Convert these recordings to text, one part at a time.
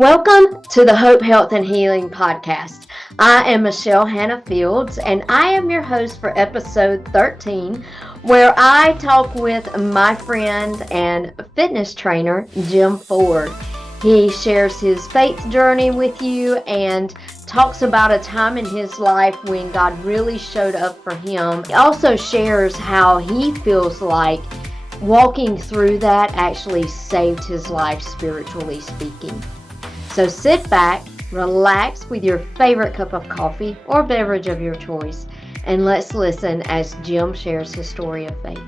Welcome to the Hope, Health, and Healing podcast. I am Michelle Hannah Fields, and I am your host for episode 13, where I talk with my friend and fitness trainer, Jim Ford. He shares his faith journey with you and talks about a time in his life when God really showed up for him. He also shares how he feels like walking through that actually saved his life, spiritually speaking. So sit back, relax with your favorite cup of coffee or beverage of your choice, and let's listen as Jim shares his story of faith,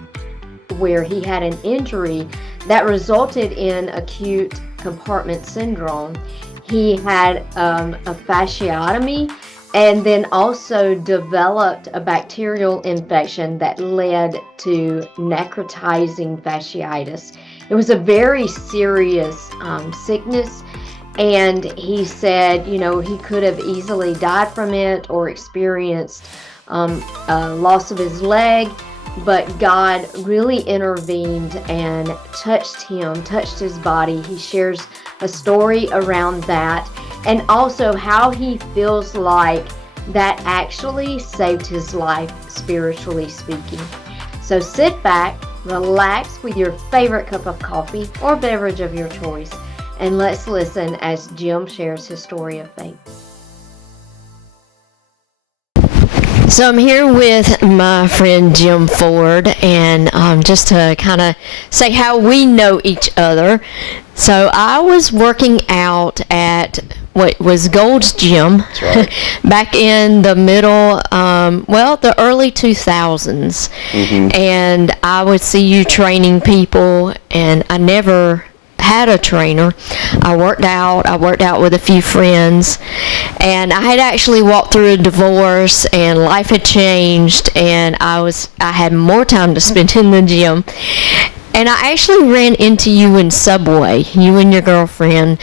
where he had an injury that resulted in acute compartment syndrome. He had a fasciotomy and then also developed a bacterial infection that led to necrotizing fasciitis. It was a very serious sickness. And he said, he could have easily died from it or experienced loss of his leg, but God really intervened and touched his body. He shares a story around that and also how he feels like that actually saved his life, spiritually speaking. So sit back, relax with your favorite cup of coffee or beverage of your choice, and let's listen as Jim shares his story of faith. So I'm here with my friend Jim Ford, and just to kind of say how we know each other. So I was working out at what was Gold's Gym. That's right. Back in the middle, the early 2000s. Mm-hmm. And I would see you training people, and I never had a trainer. I worked out with a few friends, and I had actually walked through a divorce, and life had changed, and I had more time to spend in the gym. And I actually ran into you in Subway, you and your girlfriend,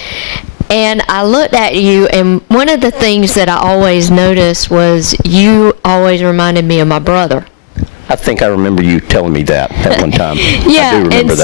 and I looked at you, and one of the things that I always noticed was you always reminded me of my brother. I think I remember you telling me that at one time. Yeah, I do remember and that.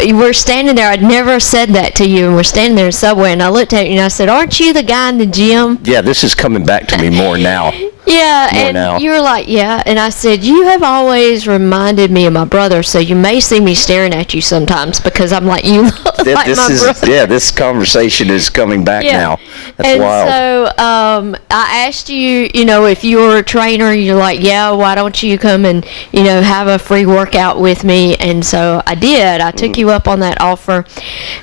So we're standing there. I'd never said that to you, and we're standing there in Subway, and I looked at you and I said, "Aren't you the guy in the gym?" Yeah, this is coming back to me more now. Yeah, more and now. You were like, "Yeah," and I said, "You have always reminded me of my brother, so you may see me staring at you sometimes because I'm like, you look like my brother." Yeah, this conversation is coming back now. That's wild. And so I asked you, if you were a trainer, you're like, "Yeah, why don't you come and, have a free workout with me?" And so I did. I took you up on that offer,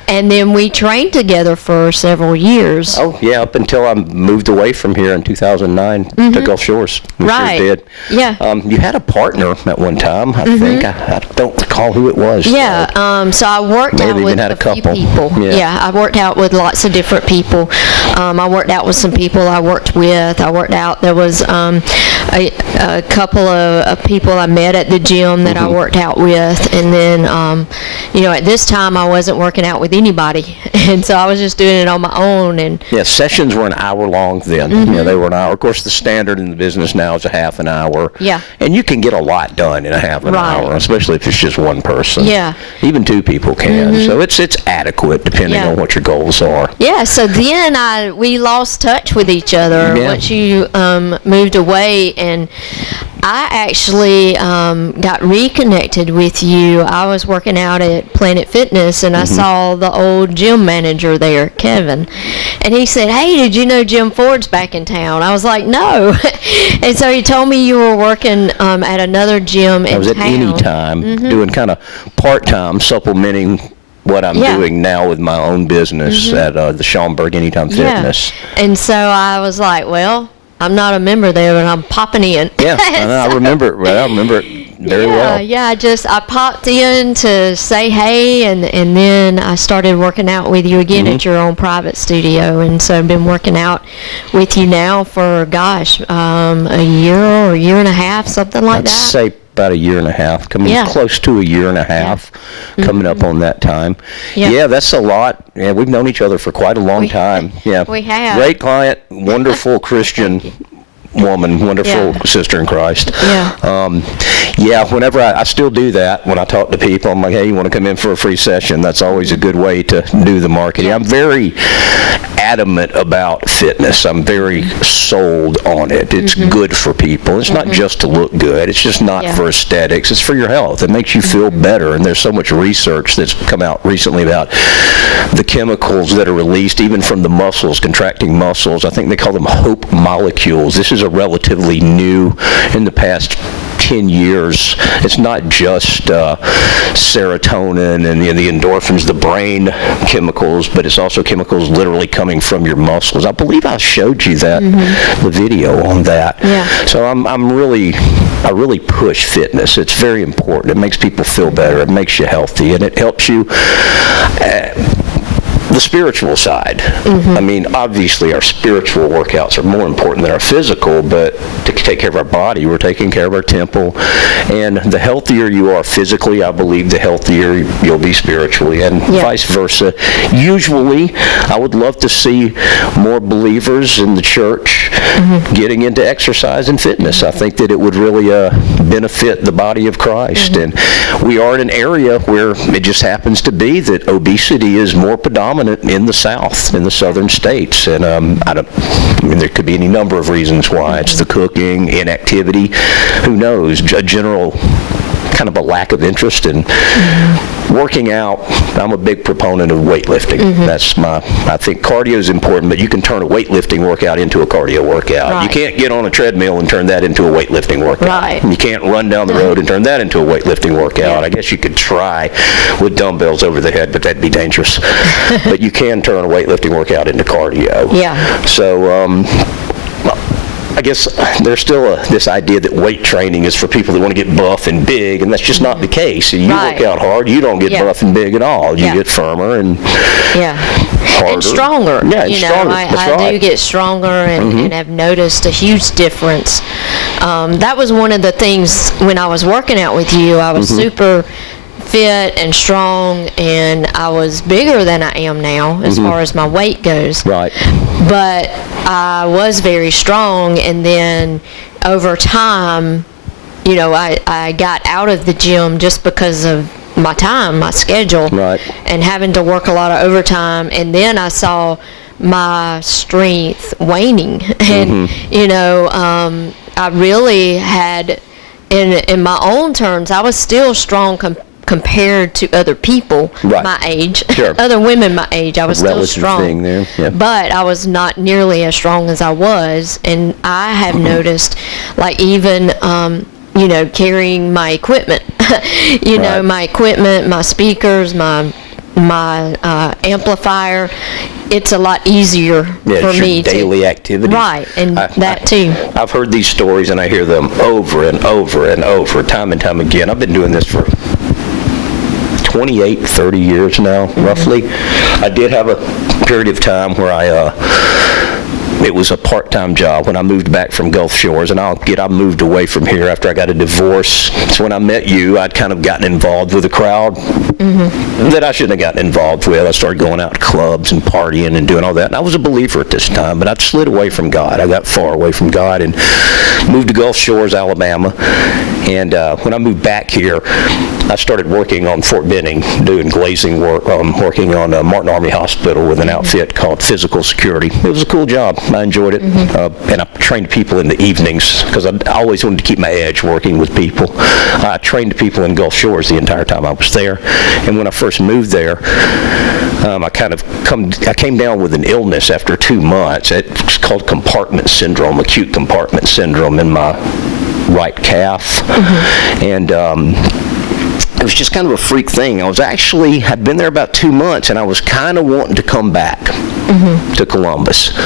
and then we trained together for several years. Oh, yeah, up until I moved away from here in 2009 to Gulf Shores. We Right. sure did. Yeah. You had a partner at one time, I think. I don't recall who it was. Yeah, so I worked out with a few people. Yeah, I worked out with lots of different people. I worked out with some people I worked with. There was a couple of people I met at the gym that I worked out with, and then, at this time I wasn't working out with anybody, and so I was just doing it on my own. And yeah, sessions were an hour long then. They were an hour. Of course, the standard in the business now is a half an hour. Yeah. And you can get a lot done in a half an hour, especially if it's just one person. Yeah. Even two people can. So it's adequate depending on what your goals are. Yeah, so then we lost touch with each other once you moved away, and I actually got reconnected with you. I was working out at Planet Fitness, and I saw the old gym manager there, Kevin, and he said, "Hey, did you know Jim Ford's back in town?" I was like, "No." And so he told me you were working at another gym in town. I was at Anytime, doing kind of part-time, supplementing what I'm doing now with my own business at the Schaumburg Anytime Fitness. And so I was like, well, I'm not a member there, but I'm popping in. Yeah, I remember it. I remember it very well. Yeah, I popped in to say hey, and then I started working out with you again at your own private studio, and so I've been working out with you now for, a year or a year and a half, something like that. I'd say about a year and a half, close to a year and a half, coming up on that time. Yeah, that's a lot. Yeah, we've known each other for quite a long time. Yeah, we have. Great client, wonderful Christian woman, wonderful sister in Christ. Yeah. Whenever I still do that, when I talk to people, I'm like, hey, you want to come in for a free session? That's always a good way to do the marketing. I'm very adamant about fitness. I'm very sold on it. It's good for people. It's not just to look good. It's just not for aesthetics. It's for your health. It makes you feel better. And there's so much research that's come out recently about the chemicals that are released, even from the muscles, contracting muscles. I think they call them hope molecules. This is a relatively new, in the past 10 years. It's not just serotonin and the endorphins, the brain chemicals, but it's also chemicals literally coming from your muscles. I believe I showed you that, the video on that. So I really push fitness. It's very important. It makes people feel better. It makes you healthy, and it helps you the spiritual side. I mean, obviously our spiritual workouts are more important than our physical, but to take care of our body, we're taking care of our temple. And the healthier you are physically, I believe, the healthier you'll be spiritually, and vice versa. Usually, I would love to see more believers in the church getting into exercise and fitness. I think that it would really benefit the body of Christ. And we are in an area where it just happens to be that obesity is more predominant in the South, in the southern states. And I mean, there could be any number of reasons why. It's the cooking, inactivity, who knows, a general kind of a lack of interest in working out. I'm a big proponent of weightlifting. That's I think cardio is important, but you can turn a weightlifting workout into a cardio workout. You can't get on a treadmill and turn that into a weightlifting workout. You can't run down the road and turn that into a weightlifting workout. I guess you could try with dumbbells over the head, but that'd be dangerous. But you can turn a weightlifting workout into cardio. So I guess there's still this idea that weight training is for people that want to get buff and big, and that's just not the case. You work out hard, you don't get buff and big at all. You get firmer and harder. And stronger. Stronger. I do get stronger and have noticed a huge difference. That was one of the things when I was working out with you. I was super fit and strong, and I was bigger than I am now as far as my weight goes. But I was very strong, and then over time, I got out of the gym just because of my time, my schedule, and having to work a lot of overtime. And then I saw my strength waning, and I really had, in my own terms, I was still strong compared to other people my age, other women my age. I was still strong, but I was not nearly as strong as I was. And I have noticed, like, even carrying my equipment, my equipment, my speakers, my amplifier, it's a lot easier for me to daily activity. And that too. I've heard these stories, and I hear them over and over and over, time and time again. I've been doing this for 28, 30 years now, roughly. I did have a period of time where it was a part-time job when I moved back from Gulf Shores, and I moved away from here after I got a divorce. So when I met you, I'd kind of gotten involved with a crowd that I shouldn't have gotten involved with. I started going out to clubs and partying and doing all that. And I was a believer at this time, but I'd slid away from God. I got far away from God and moved to Gulf Shores, Alabama. And when I moved back here, I started working on Fort Benning, doing glazing work, working on Martin Army Hospital with an outfit called Physical Security. It was a cool job. I enjoyed it. And I trained people in the evenings because I always wanted to keep my edge working with people. I trained people in Gulf Shores the entire time I was there. And when I first moved there, I came down with an illness after 2 months. It's called compartment syndrome, acute compartment syndrome in my right calf. And it was just kind of a freak thing. I'd been there about 2 months, and I was kind of wanting to come back to Columbus.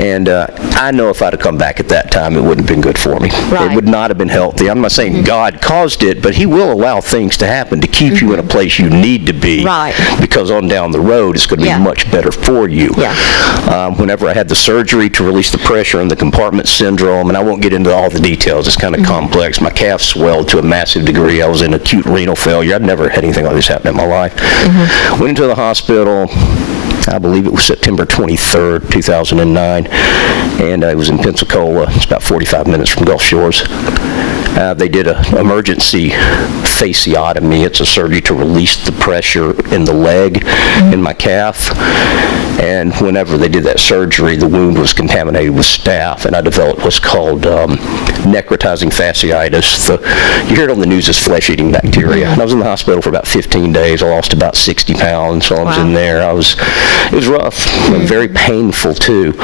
And I know if I'd have come back at that time, it wouldn't have been good for me. It would not have been healthy. I'm not saying God caused it, but He will allow things to happen to keep you in a place you need to be. Because on down the road, it's going to be much better for you. Whenever I had the surgery to release the pressure in the compartment syndrome, and I won't get into all the details, it's kind of complex. My calf swelled to a massive degree. I was in acute renal failure. I'd never had anything like this happen in my life. Went into the hospital. I believe it was September September 23rd, 2009, and it was in Pensacola. It's about 45 minutes from Gulf Shores. They did an emergency fasciotomy. It's a surgery to release the pressure in the leg, in my calf. And whenever they did that surgery, the wound was contaminated with staph, and I developed what's called necrotizing fasciitis. You hear it on the news as flesh-eating bacteria. And I was in the hospital for about 15 days. I lost about 60 pounds while I was in there. It was rough, very painful too.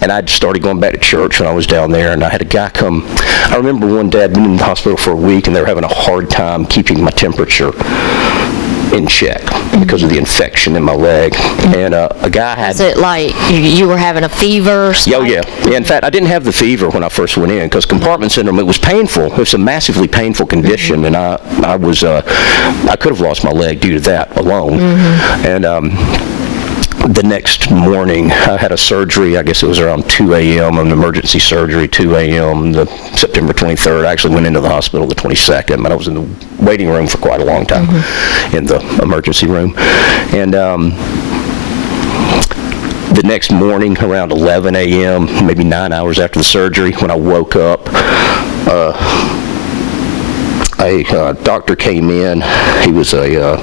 And I started going back to church when I was down there, and I had a guy come. I remember one day I'd been in the hospital for a week, and they were having a hard time keeping my temperature in check because of the infection in my leg. And a guy had... Is it like you were having a fever? Oh, yeah. In fact, I didn't have the fever when I first went in because compartment syndrome, it was painful. It was a massively painful condition, and I could have lost my leg due to that alone. And the next morning, I had a surgery. I guess it was around 2 a.m., an emergency surgery, 2 a.m., the September 23rd. I actually went into the hospital the 22nd, but I was in the waiting room for quite a long time in the emergency room. And the next morning, around 11 a.m., maybe 9 hours after the surgery, when I woke up, a doctor came in. He was a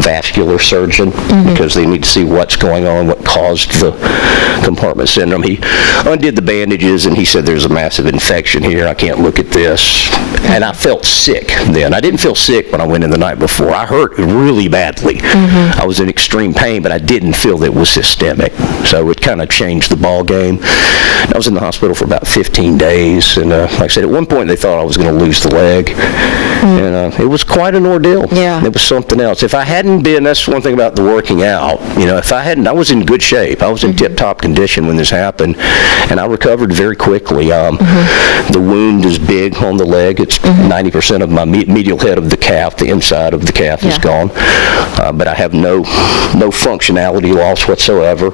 vascular surgeon because they need to see what's going on, what caused the compartment syndrome. He undid the bandages and he said, there's a massive infection here. I can't look at this. And I felt sick then. I didn't feel sick when I went in the night before. I hurt really badly. I was in extreme pain, but I didn't feel that it was systemic. So it kind of changed the ball game. I was in the hospital for about 15 days. And like I said, at one point they thought I was going to lose the leg. And it was quite an ordeal. It was something else. If I hadn't been, that's one thing about the working out, if I hadn't, I was in good shape. I was in tip-top condition when this happened, and I recovered very quickly. The wound is big on the leg. It's 90% of my medial head of the calf, the inside of the calf is gone. But I have no functionality loss whatsoever,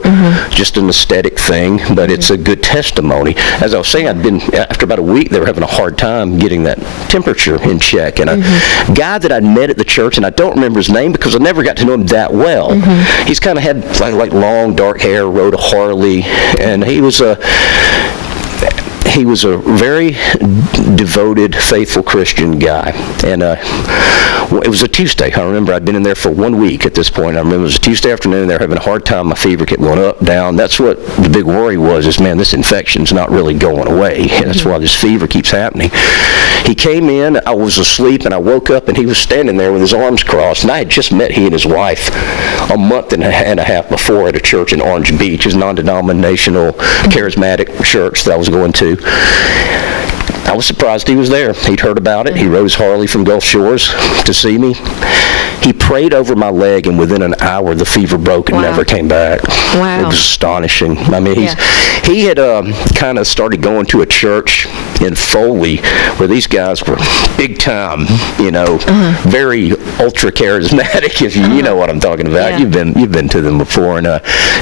just an aesthetic thing, but it's a good testimony. As I was saying, after about a week, they were having a hard time getting that temperature in check. And a guy that I'd met at the church, and I don't remember his name because I never got to know him that well. He's kind of had like long dark hair, rode a Harley, and he was a very devoted, faithful Christian guy. And it was a Tuesday. I remember I'd been in there for 1 week at this point. I remember it was a Tuesday afternoon. They were having a hard time. My fever kept going up, down. That's what the big worry was, man, this infection's not really going away. That's why this fever keeps happening. He came in. I was asleep, and I woke up, and he was standing there with his arms crossed. And I had just met he and his wife a month and a half before at a church in Orange Beach, his non-denominational charismatic church that I was going to. I was surprised he was there. He'd heard about it. He rode his Harley from Gulf Shores to see me. He prayed over my leg, and within an hour, the fever broke and never came back. It was astonishing. I mean, he had kind of started going to a church in Foley where these guys were big time, very ultra charismatic. If you know what I'm talking about, you've been to them before, and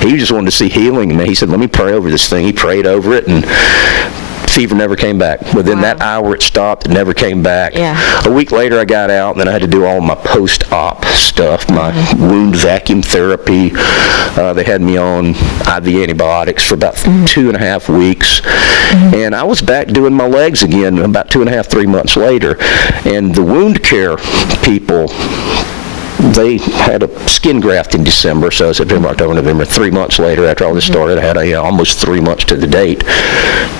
he just wanted to see healing. And he said, "Let me pray over this thing." He prayed over it, and fever never came back. Within that hour, it stopped. It never came back. A week later, I got out, and then I had to do all my post-op stuff, my wound vacuum therapy. They had me on IV antibiotics for about 2.5 weeks. And I was back doing my legs again about 2.5, 3 months later. And the wound care people, they had a skin graft in December, so September, October, November. 3 months later, after all this started, I had almost 3 months to the date,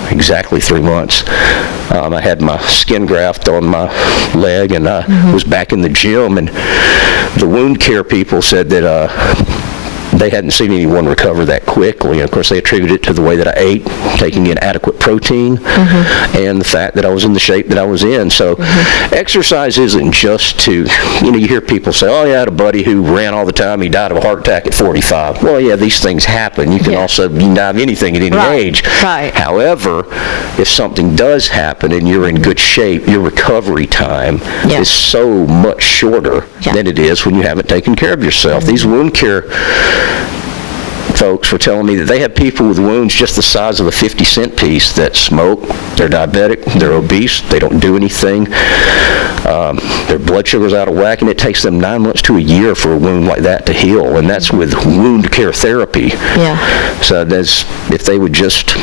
exactly 3 months. I had my skin graft on my leg, and I was back in the gym, and the wound care people said that they hadn't seen anyone recover that quickly. And of course, they attributed it to the way that I ate, taking in adequate protein, and the fact that I was in the shape that I was in. So exercise isn't just to, you hear people say, oh, yeah, I had a buddy who ran all the time. He died of a heart attack at 45. Well, yeah, these things happen. You can also die of anything at any age. However, if something does happen and you're in good shape, your recovery time is so much shorter than it is when you haven't taken care of yourself. These wound care folks were telling me that they have people with wounds just the size of a 50-cent piece that smoke, they're diabetic, they're obese, they don't do anything. their blood sugar's out of whack, and it takes them 9 months to a year for a wound like that to heal, and that's with wound care therapy. Yeah. So if they would just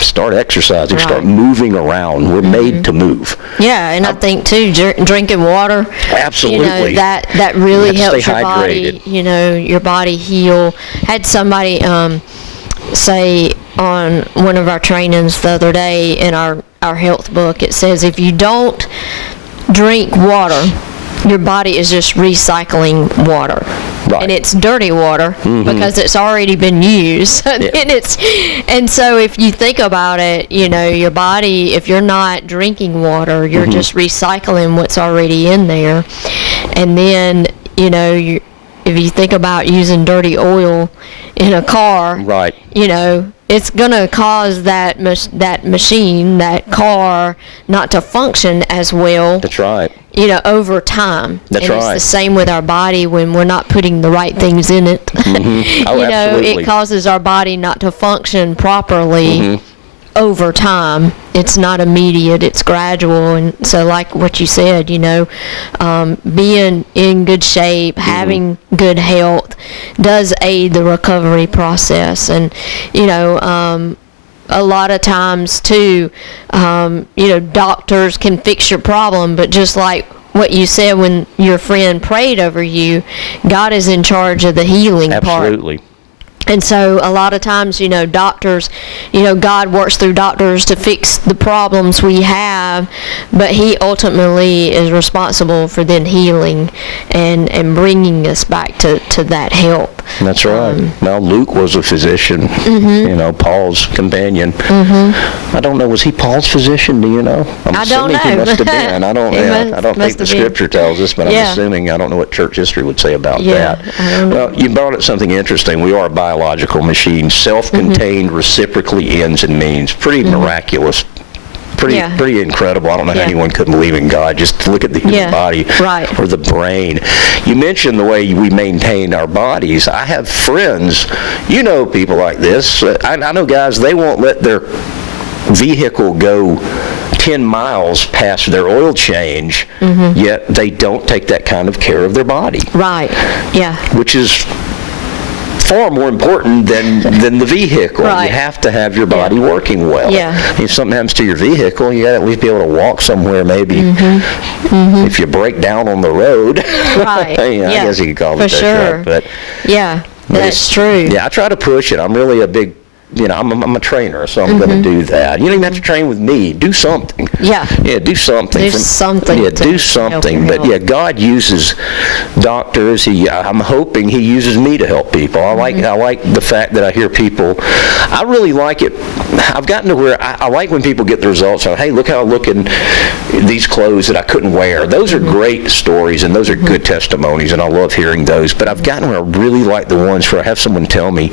start exercising, Right. start moving around. We're made to move. Yeah, and I think too, drinking water. Absolutely. That really You have to helps stay your body. hydrated. Your body heal. Had somebody say on one of our trainings the other day in our health book, it says if you don't drink water, your body is just recycling water. Right. And it's dirty water because it's already been used. And so if you think about it, your body, if you're not drinking water, you're just recycling what's already in there. And then, if you think about using dirty oil in a car, Right. It's going to cause that machine, that car, not to function as well. That's right. Over time. That's and right. It's the same with our body when we're not putting the right things in it. Oh, absolutely. It causes our body not to function properly over time. It's not immediate, it's gradual. And so like what you said, being in good shape, having good health does aid the recovery process. And, a lot of times too, doctors can fix your problem, but just like what you said when your friend prayed over you, God is in charge of the healing part. Absolutely. And so a lot of times, doctors, God works through doctors to fix the problems we have, but he ultimately is responsible for then healing and bringing us back to that health. That's right. Now, Luke was a physician, Paul's companion. I don't know, was he Paul's physician? Do you know? I don't know. He must have been. I don't think must the have been. scripture tells us, but I'm assuming. I don't know what church history would say about that. I don't know. Well, you brought up something interesting. We are a biological machine, self-contained, reciprocally ends and means. Pretty miraculous. Pretty incredible. I don't know how anyone could believe in God. Just look at the human body or the brain. You mentioned the way we maintain our bodies. I have friends, people like this. I know guys, they won't let their vehicle go 10 miles past their oil change, yet they don't take that kind of care of their body. Right, yeah. Which is far more important than the vehicle. Right. You have to have your body working well. Yeah. If something happens to your vehicle, you got to at least be able to walk somewhere maybe. If you break down on the road. Right. I guess you could call it For that. sure. Right? But That's true. Yeah, I try to push it. I'm really a big, I'm a trainer, so I'm going to do that. You don't even have to train with me. Do something. Yeah. Yeah, do something. Do something. Yeah, to do help something. your But health. yeah, God uses doctors. I'm hoping He uses me to help people. I like the fact that I hear people. I really like it. I've gotten to where I like when people get the results. Hey, look how I look in these clothes that I couldn't wear. Those are great stories, and those are good testimonies, and I love hearing those. But I've gotten where I really like the ones where I have someone tell me,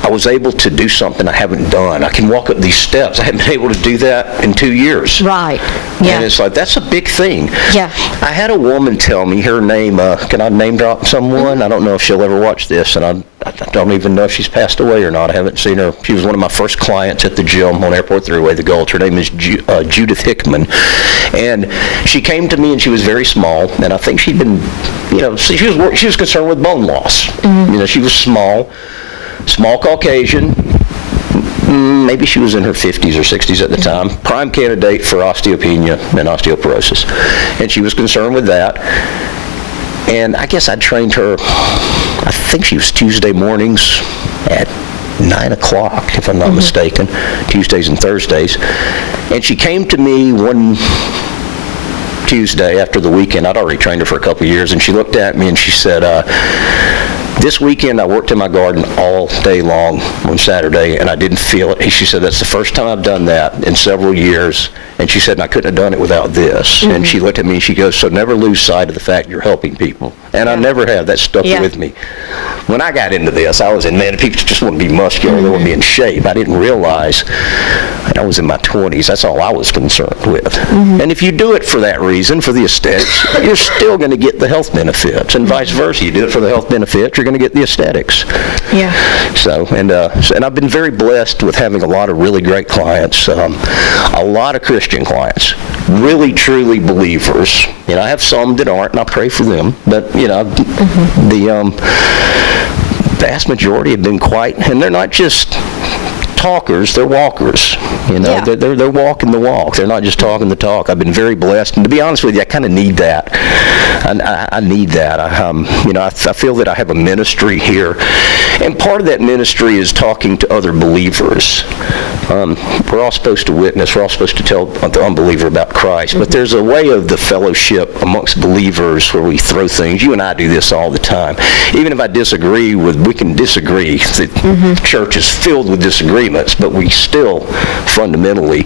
I was able to do something I haven't done. I can walk up these steps. I haven't been able to do that in 2 years. Right. Yeah. And it's like, that's a big thing. Yeah. I had a woman tell me her name, can I name drop someone? I don't know if she'll ever watch this, and I don't even know if she's passed away or not. I haven't seen her. She was one of my first clients at the gym on Airport Thruway, the Gulch. Her name is Judith Hickman. And she came to me, and she was very small, and I think she'd been, she was concerned with bone loss. She was small Caucasian, maybe she was in her 50s or 60s at the time, prime candidate for osteopenia and osteoporosis. And she was concerned with that. And I guess I trained her, I think she was Tuesday mornings at 9 o'clock, if I'm not mistaken, Tuesdays and Thursdays. And she came to me one Tuesday after the weekend. I'd already trained her for a couple of years, and she looked at me and she said, this weekend I worked in my garden all day long on Saturday, and I didn't feel it. She said, that's the first time I've done that in several years. And she said, and I couldn't have done it without this. And she looked at me and she goes, so never lose sight of the fact you're helping people. And I never have. That stuck with me. when I got into this, I was in, man, people just want to be muscular, they want to be in shape. I didn't realize I was in my 20s. That's all I was concerned with. And if you do it for that reason, for the aesthetics, you're still going to get the health benefits, and vice versa. You do it for the health benefits, you're going to get the aesthetics. Yeah. So, and I've been very blessed with having a lot of really great clients, a lot of Christian clients, really, truly believers. You know, I have some that aren't, and I pray for them, but, you know, the vast majority have been quite, and they're not just talkers, they're walkers. You know, they're walking the walk. They're not just talking the talk. I've been very blessed, and to be honest with you, I kind of need that. I need that. You know, I feel that I have a ministry here, and part of that ministry is talking to other believers. We're all supposed to witness. We're all supposed to tell the unbeliever about Christ. But there's a way of the fellowship amongst believers where we throw things. You and I do this all the time. Even if I disagree with, we can disagree. The church is filled with disagreements, but we still fundamentally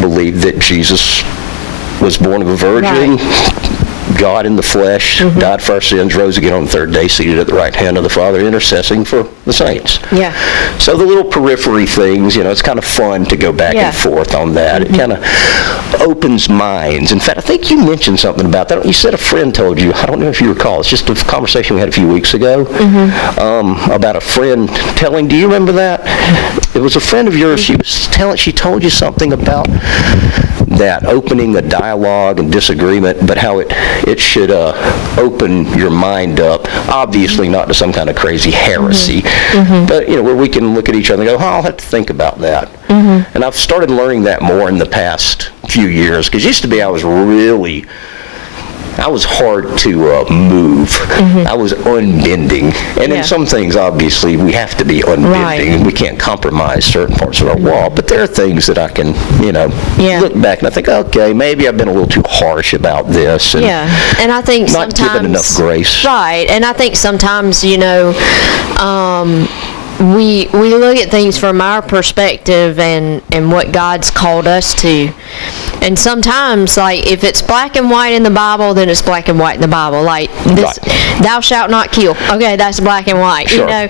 believe that Jesus was born of a virgin. Right. God in the flesh, died for our sins, rose again on the third day, seated at the right hand of the Father, intercessing for the saints. Yeah. So the little periphery things, you know, it's kind of fun to go back and forth on that. It kind of opens minds. In fact, I think you mentioned something about that. You said a friend told you, I don't know if you recall, it's just a conversation we had a few weeks ago, about a friend telling, do you remember that? It was a friend of yours, she told you something about that, opening a dialogue and disagreement, but how it should open your mind up, obviously not to some kind of crazy heresy, but, you know, where we can look at each other and go, oh, I'll have to think about that. And I've started learning that more in the past few years, because used to be I was hard to move. I was unbending. And in some things, obviously, we have to be unbending. Right. We can't compromise certain parts of our wall. But there are things that I can, you know, look back and I think, okay, maybe I've been a little too harsh about this. And and I think not given enough grace. Right. And I think sometimes, you know, we look at things from our perspective and what God's called us to. And sometimes, like, if it's black and white in the Bible, then it's black and white in the Bible. Like, this, thou shalt not kill. Okay, that's black and white, you know.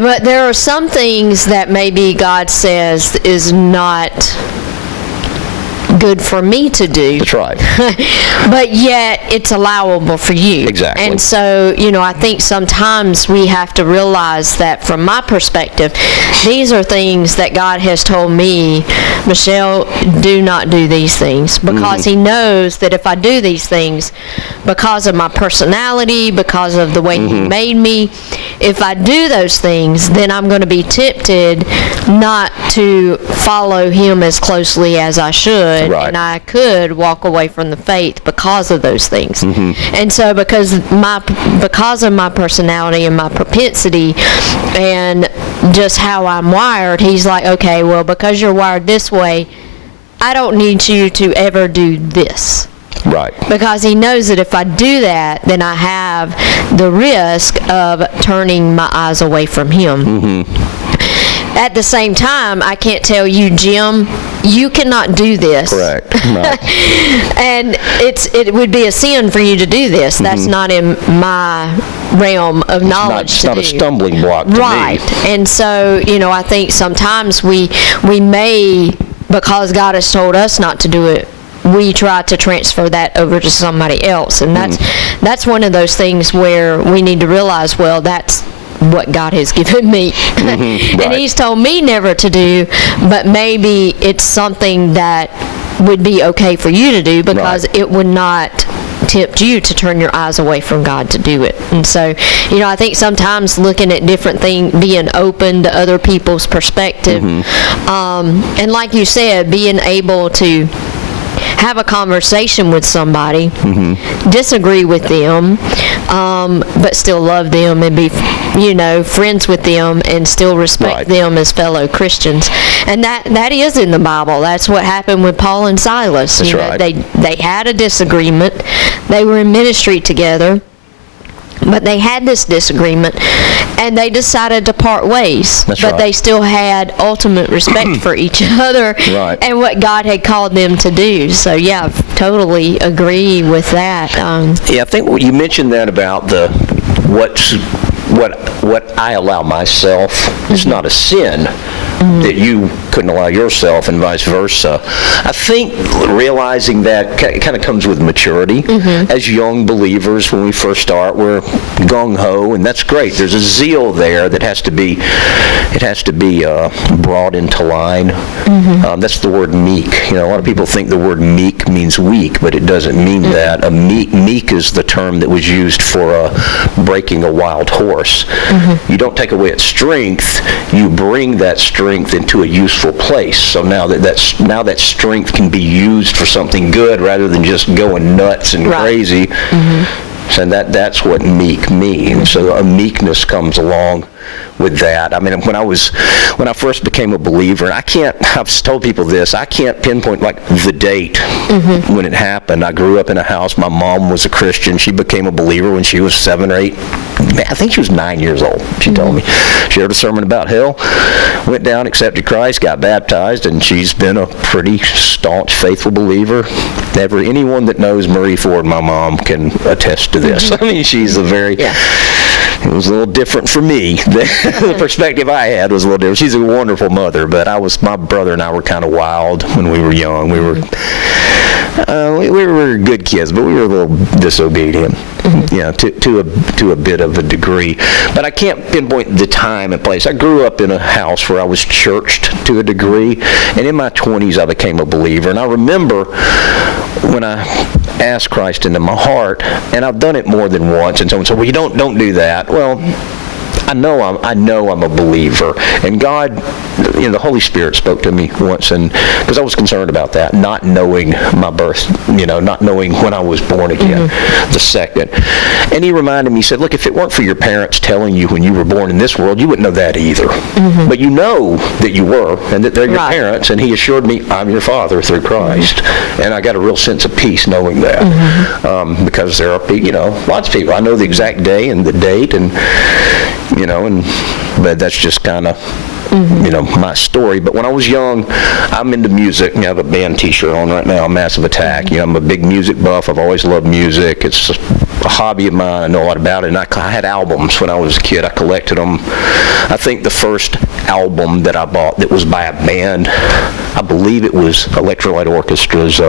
But there are some things that maybe God says is not good for me to do. That's right. But yet it's allowable for you. Exactly. And so, you know, I think sometimes we have to realize that from my perspective, these are things that God has told me, Michelle, do not do these things, because He knows that if I do these things, because of my personality, because of the way He made me, if I do those things, then I'm going to be tempted not to follow Him as closely as I should. Right. And I could walk away from the faith because of those things. And so because of my personality and my propensity and just how I'm wired, He's like, okay, well, because you're wired this way, I don't need you to ever do this. Right. Because He knows that if I do that, then I have the risk of turning my eyes away from Him. At the same time, I can't tell you, Jim, you cannot do this. Correct. Right. And it would be a sin for you to do this. That's not in my realm of knowledge It's not a stumbling block to me. Right. And so, you know, I think sometimes we may, because God has told us not to do it, we try to transfer that over to somebody else. And that's one of those things where we need to realize, well, that's what God has given me. And He's told me never to do, but maybe it's something that would be okay for you to do because it would not tempt you to turn your eyes away from God to do it. And so, you know, I think sometimes looking at different things, being open to other people's perspective, and like you said, being able to have a conversation with somebody, disagree with them, but still love them and be, you know, friends with them and still respect them as fellow Christians. And that is in the Bible. That's what happened with Paul and Silas. That's right. They had a disagreement. They were in ministry together. But they had this disagreement, and they decided to part ways. But they still had ultimate respect for each other and what God had called them to do. So, yeah, I totally agree with that. Yeah, I think you mentioned that about what I allow myself is not a sin that you couldn't allow yourself, and vice versa. I think realizing that kind of comes with maturity. As young believers, when we first start, we're gung-ho, and that's great. There's a zeal there that has to be brought into line. That's the word meek. A lot of people think the word meek means weak, but it doesn't mean that. A meek is the term that was used for breaking a wild horse. You don't take away its strength, you bring that strength into a useful place. So now that strength can be used for something good rather than just going nuts and crazy. So that's what meek means. So a meekness comes along with that. I mean, when I first became a believer, and I've told people this, I can't pinpoint like the date when it happened. I grew up in a house. My mom was a Christian. She became a believer when she was 7 or 8. I think she was 9 years old, she told me. She heard a sermon about hell, went down, accepted Christ, got baptized, and she's been a pretty staunch, faithful believer. Anyone that knows Marie Ford, my mom, can attest to this. I mean, she's it was a little different for me. The perspective I had was a little different. She's a wonderful mother, but my brother and I were kind of wild when we were young. We were good kids, but we were a little disobedient, to a bit of a degree. But I can't pinpoint the time and place. I grew up in a house where I was churched to a degree, and in my 20s I became a believer. And I remember when I asked Christ into my heart, and I've done it more than once, and someone said, well, you don't do that. Well, I know I'm a believer, and God, the Holy Spirit spoke to me once, and because I was concerned about that, not knowing my birth, not knowing when I was born again, the second. And He reminded me, He said, look, if it weren't for your parents telling you when you were born in this world, you wouldn't know that either. But you know that you were, and that they're your parents, and He assured me, I'm your father through Christ. And I got a real sense of peace knowing that, because there are, lots of people. I know the exact day and the date, and but that's just kind of, my story. But when I was young, I'm into music. I have a band T-shirt on right now, Massive Attack. I'm a big music buff. I've always loved music. It's a hobby of mine. I know a lot about it. And I had albums when I was a kid. I collected them. I think the first album that I bought that was by a band, I believe it was Electrolyte Orchestra's,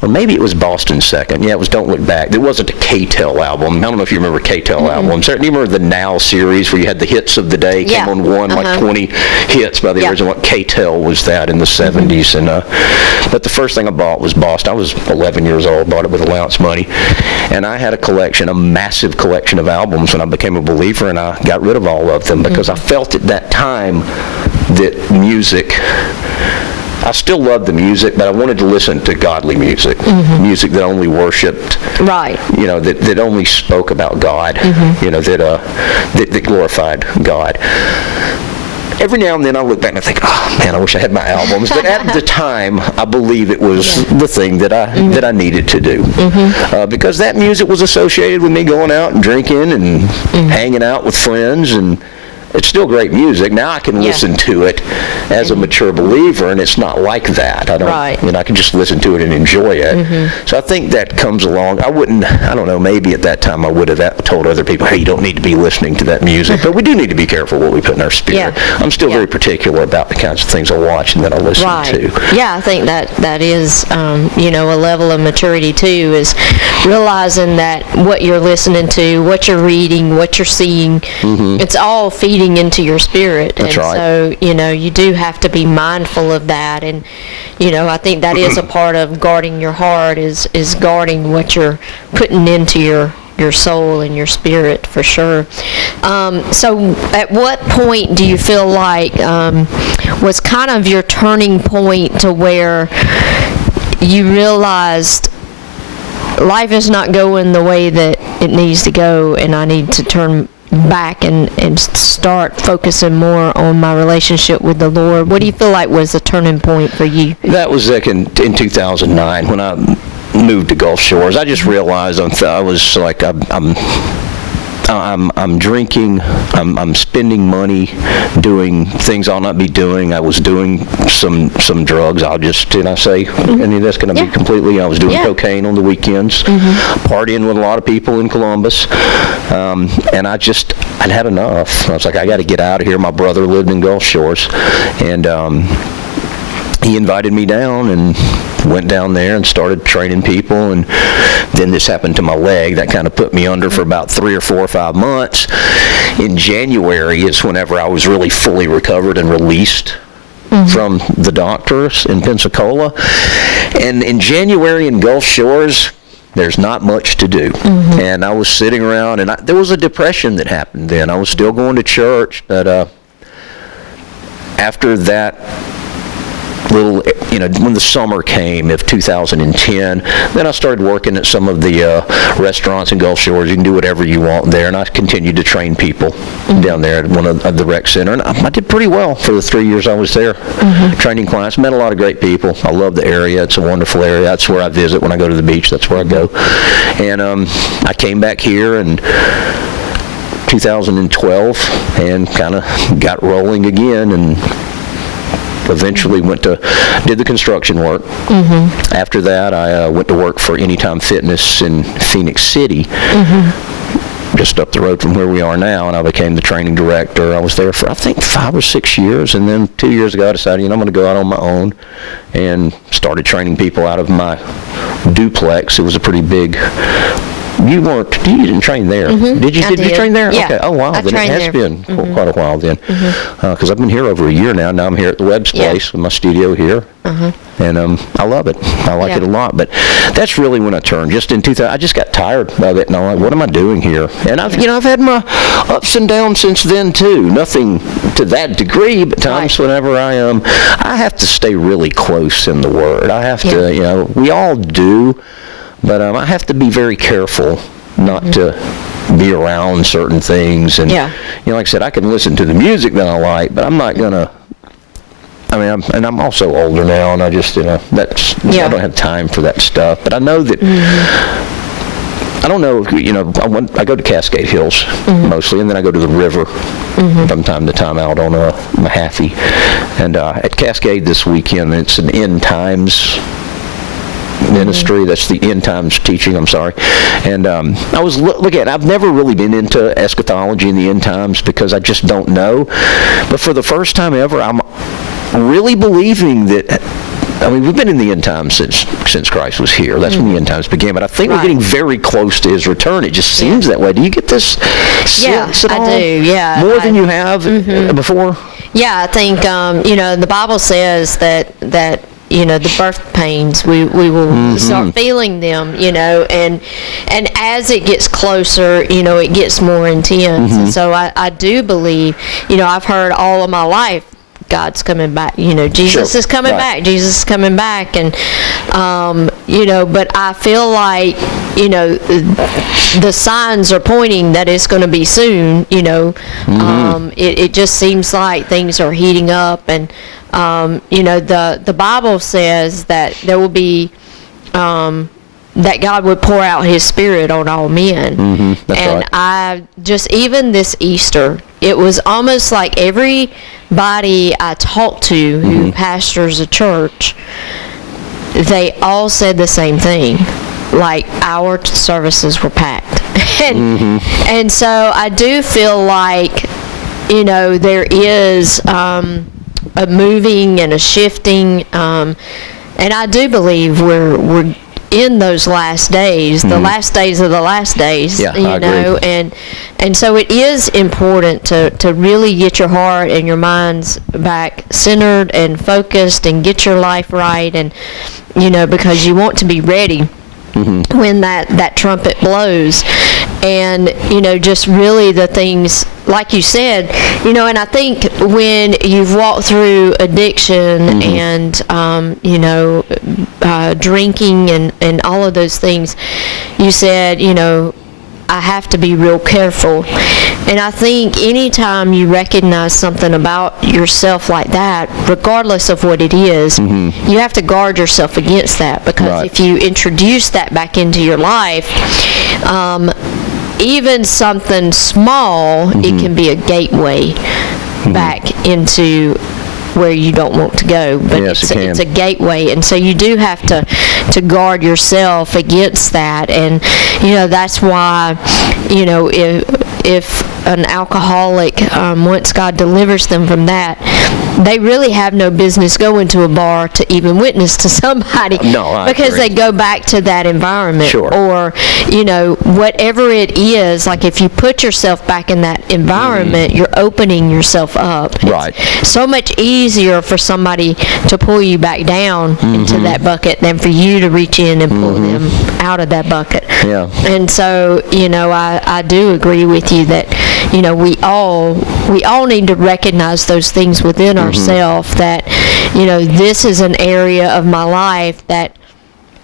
or maybe it was Boston Second. Yeah, it was Don't Look Back. It wasn't a K-Tel album. I don't know if you remember K-Tel albums. Do you remember the Now series where you had the hits of the day, came on one, like 20 hits by the original? K-Tel was that in the 70s. And but the first thing I bought was Boston. I was 11 years old, bought it with allowance money. And I had a massive collection of albums when I became a believer, and I got rid of all of them because I felt at that time that music, I still loved the music, but I wanted to listen to godly music, music that only worshipped, that only spoke about God, that glorified God. Every now and then I look back and I think, oh man, I wish I had my albums. But at the time, I believe it was the thing that I needed to do, because that music was associated with me going out and drinking and hanging out with friends, and it's still great music. Now I can listen to it as a mature believer, and it's not like that. I can just listen to it and enjoy it. So I think that comes along. I don't know, maybe at that time I would have told other people, hey, you don't need to be listening to that music. But we do need to be careful what we put in our spirit. I'm still very particular about the kinds of things I watch and that I listen to. Yeah, I think that is, a level of maturity too, is realizing that what you're listening to, what you're reading, what you're seeing, it's all feeding into your spirit. That's right. So, you do have to be mindful of that. And, I think that is a part of guarding your heart, is guarding what you're putting into your soul and your spirit, for sure. So at what point do you feel like was kind of your turning point to where you realized life is not going the way that it needs to go, and I need to turn back and start focusing more on my relationship with the Lord? What do you feel like was the turning point for you? That was in 2009 when I moved to Gulf Shores. I just realized I was like, I'm drinking, I'm spending money doing things I'll not be doing. I was doing some drugs. Did I say any of that's going to be completely? I was doing cocaine on the weekends, partying with a lot of people in Columbus, and I'd had enough. I was like, I got to get out of here. My brother lived in Gulf Shores, and he invited me down and went down there and started training people, and then this happened to my leg. That kind of put me under for about 3 or 4 or 5 months. In January is whenever I was really fully recovered and released from the doctors in Pensacola. And in January in Gulf Shores, there's not much to do. And I was sitting around, and there was a depression that happened then. I was still going to church, but after that little, when the summer came of 2010, then I started working at some of the restaurants in Gulf Shores. You can do whatever you want there, and I continued to train people down there at one of the rec center, and I did pretty well for the 3 years I was there, training clients. Met a lot of great people. I love the area. It's a wonderful area. That's where I visit when I go to the beach. That's where I go. And I came back here in 2012 and kind of got rolling again, and eventually did the construction work. After that, I went to work for Anytime Fitness in Phoenix City, just up the road from where we are now, and I became the training director. I was there for, I think, 5 or 6 years, and then 2 years ago I decided, I'm going to go out on my own, and started training people out of my duplex. It was a pretty big... You didn't train there. Did you train there? Yeah. Okay. Oh, wow. Then it has been quite a while then. Because I've been here over a year now. Now I'm here at the Webb's place in my studio here. And I love it. I like it a lot. But that's really when I turned. Just in 2000, I just got tired of it. And I'm like, what am I doing here? And I've had my ups and downs since then too. Nothing to that degree, but times whenever I have to stay really close in the Word. I have to, we all do. But I have to be very careful not to be around certain things. And, like I said, I can listen to the music that I like, but I'm not going to, I'm also older now, and I just, I don't have time for that stuff. But I know that, I don't know, I go to Cascade Hills mostly, and then I go to the river from time to time out on Mahaffey. And at Cascade this weekend, it's an end times ministry. That's the end times teaching, I'm sorry. And I was looking at, I've never really been into eschatology in the end times because I just don't know. But for the first time ever, I'm really believing that, we've been in the end times since Christ was here. That's when the end times began. But I think we're getting very close to his return. It just seems that way. Do you get this sense at all? I do, yeah. More than you have before? Yeah, I think, the Bible says that the birth pains, we will start feeling them, and as it gets closer, it gets more intense. And so I do believe, I've heard all of my life, God's coming back, Jesus is coming back, Jesus is coming back, and, but I feel like, the signs are pointing that it's going to be soon, it just seems like things are heating up, and, the Bible says that there will be, that God would pour out his Spirit on all men. That's and right. I just, even this Easter, it was almost like everybody I talked to who pastors a church, they all said the same thing. Like, our services were packed. And so I do feel like, there is a moving and a shifting, and I do believe we're in those last days, the last days of the last days, and so it is important to really get your heart and your minds back centered and focused and get your life right, and because you want to be ready when that trumpet blows. And just really the things like you said, and I think when you've walked through addiction and drinking and all of those things, you said I have to be real careful. And I think anytime you recognize something about yourself like that, regardless of what it is, you have to guard yourself against that, because if you introduce that back into your life, even something small, it can be a gateway back into where you don't want to go, but Yes, it's a gateway, and so you do have to guard yourself against that. And that's why if an alcoholic, once God delivers them from that, they really have no business going to a bar to even witness to somebody. No, because agree. they go back to that environment. Sure. Or whatever it is, like if you put yourself back in that environment, you're opening yourself up. Right. It's so much easier for somebody to pull you back down into that bucket than for you to reach in and pull them out of that bucket. Yeah. And so, I do agree with you that, we all need to recognize those things within ourselves, that, this is an area of my life that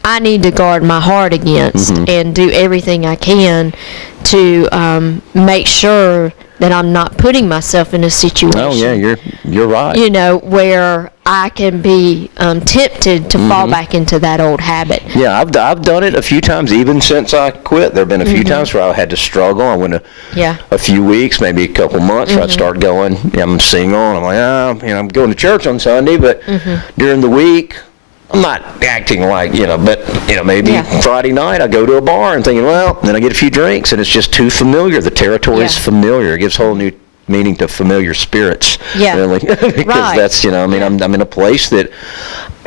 I need to guard my heart against and do everything I can to make sure that I'm not putting myself in a situation. Oh yeah, you're right. Where I can be tempted to fall back into that old habit. Yeah, I've done it a few times, even since I quit. There have been a few times where I had to struggle. I went a few weeks, maybe a couple months, where I'd start going. I'm single, and I'm like, I'm going to church on Sunday, but during the week, I'm not acting like, but, maybe Friday night I go to a bar and thinking, well, then I get a few drinks, and it's just too familiar. The territory is familiar. It gives whole new meaning to familiar spirits. Yeah. Really. Because that's, I'm in a place that,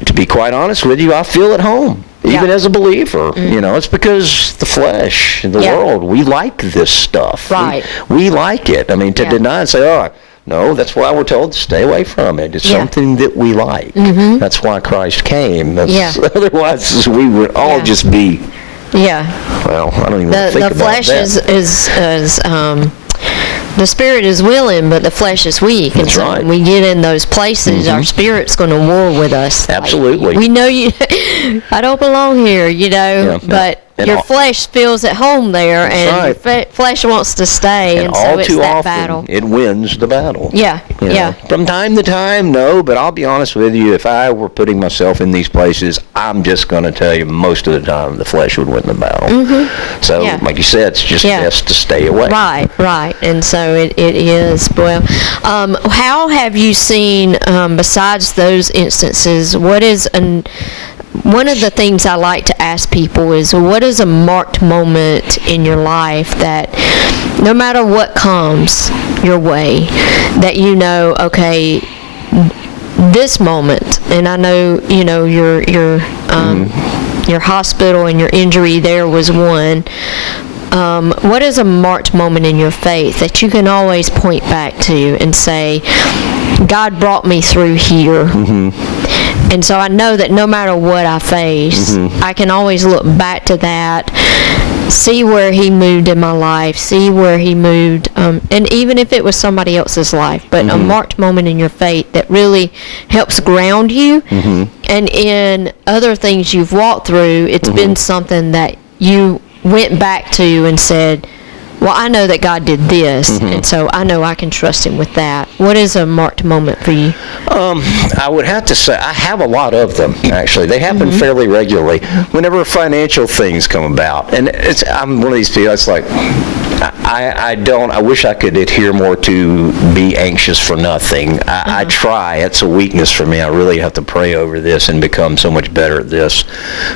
to be quite honest with you, I feel at home. Even as a believer, it's because the flesh, the world, we like this stuff. Right. We like it. To deny and say, no, that's why we're told to stay away from it. It's something that we like. That's why Christ came. Otherwise, we would all just be. Yeah. Well, I don't even think about that. The flesh is the spirit is willing, but the flesh is weak. That's right. When we get in those places, our spirit's going to war with us. Absolutely. Like, we know I don't belong here, but your flesh feels at home there, and your flesh wants to stay, and so it's that battle. It wins the battle. Yeah, From time to time, no, but I'll be honest with you, if I were putting myself in these places, I'm just going to tell you, most of the time, the flesh would win the battle. So, like you said, it's just best to stay away. Right, and so it is. Well, how have you seen, besides those instances, what is one of the things I like to ask people is, what is a marked moment in your life that no matter what comes your way, that okay, this moment, and I know, your hospital and your injury there was one. What is a marked moment in your faith that you can always point back to and say, God brought me through here? And so I know that no matter what I face, I can always look back to that, see where he moved in my life, see where he moved, and even if it was somebody else's life, but a marked moment in your faith that really helps ground you. And in other things you've walked through, it's been something that you went back to and said, well, I know that God did this, and so I know I can trust him with that. What is a marked moment for you? I would have to say I have a lot of them, actually. They happen fairly regularly whenever financial things come about. And I'm one of these people, it's like, I wish I could adhere more to be anxious for nothing. I try. It's a weakness for me. I really have to pray over this and become so much better at this.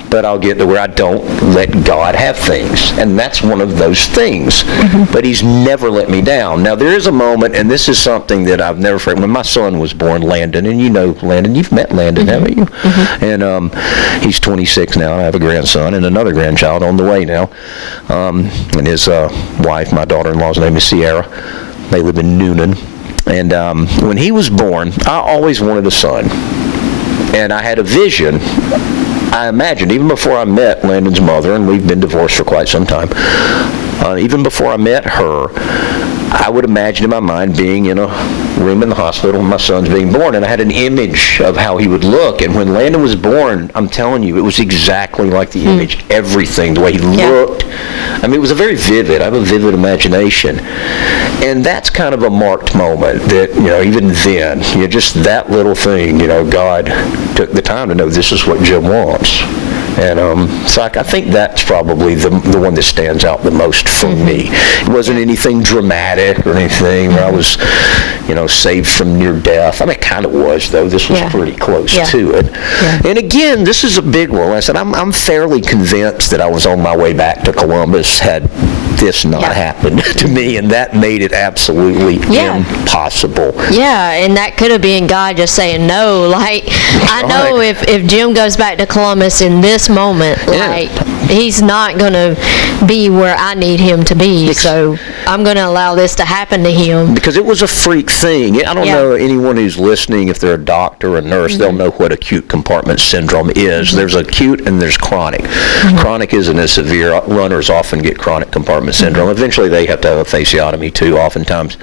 But I'll get to where I don't let God have things. And that's one of those things. But he's never let me down. Now, there is a moment, and this is something that I've never forgotten. When my son was born, Landon, and you know Landon. You've met Landon, haven't you? And he's 26 now. I have a grandson and another grandchild on the way now. And his wife, my daughter-in-law's name is Sierra. They live in Noonan. And when he was born, I always wanted a son. And I had a vision. I imagined, even before I met Landon's mother, and we've been divorced for quite some time, even before I met her, I would imagine in my mind being in a room in the hospital when my son's being born, and I had an image of how he would look. And when Landon was born, I'm telling you, it was exactly like the image. Everything, the way he looked. I mean, it was a very vivid. I have a vivid imagination. And that's kind of a marked moment that, even then, just that little thing, God took the time to know this is what Jim wants. And so I think that's probably the one that stands out the most for me. It wasn't anything dramatic or anything where I was, saved from near death. I mean, it kind of was, though. This was pretty close to it. Yeah. And again, this is a big one. I said, I'm fairly convinced that I was on my way back to Columbus had this not happened to me, and that made it absolutely impossible. Yeah, and that could have been God just saying no. Like, I know if Jim goes back to Columbus in this moment, like, he's not going to be where I need him to be, so I'm going to allow this to happen to him. Because it was a freak thing. I don't know anyone who's listening, if they're a doctor or a nurse, they'll know what acute compartment syndrome is. There's acute and there's chronic. Chronic isn't as severe. Runners often get chronic compartment syndrome. Eventually they have to have a fasciotomy too, oftentimes.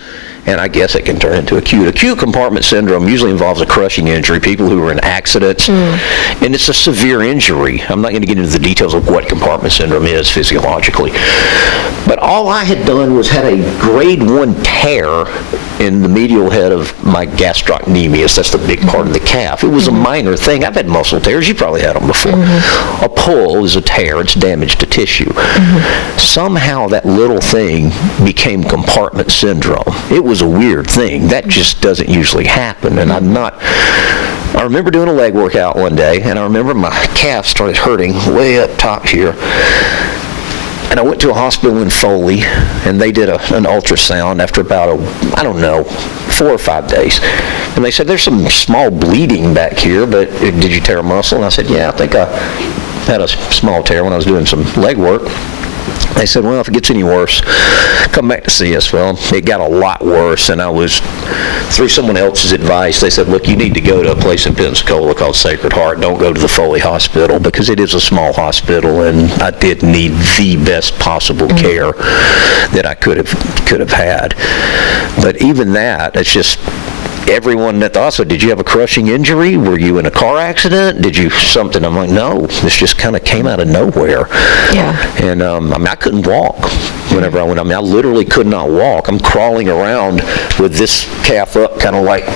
And I guess it can turn into acute. Acute compartment syndrome usually involves a crushing injury, people who are in accidents, and it's a severe injury. I'm not going to get into the details of what compartment syndrome is physiologically. But all I had done was had a grade 1 tear in the medial head of my gastrocnemius. That's the big part of the calf. It was a minor thing. I've had muscle tears. You probably had them before. A pull is a tear. It's damage to tissue. Somehow that little thing became compartment syndrome. It was a weird thing. That just doesn't usually happen. And I remember doing a leg workout one day, and I remember my calf started hurting way up top here. And I went to a hospital in Foley, and they did an ultrasound after about 4 or 5 days. And they said, there's some small bleeding back here, but did you tear a muscle? And I said, yeah, I think I had a small tear when I was doing some leg work. They said, well, if it gets any worse, come back to see us. Well, it got a lot worse, and I was, through someone else's advice, they said, look, you need to go to a place in Pensacola called Sacred Heart. Don't go to the Foley Hospital, because it is a small hospital, and I did need the best possible care that I could have had. But even that, it's just, everyone that thought, so did you have a crushing injury? Were you in a car accident? Did you something? I'm like, no, this just kind of came out of nowhere. Yeah. And I couldn't walk whenever I went. I literally could not walk. I'm crawling around with this calf up, kind of like,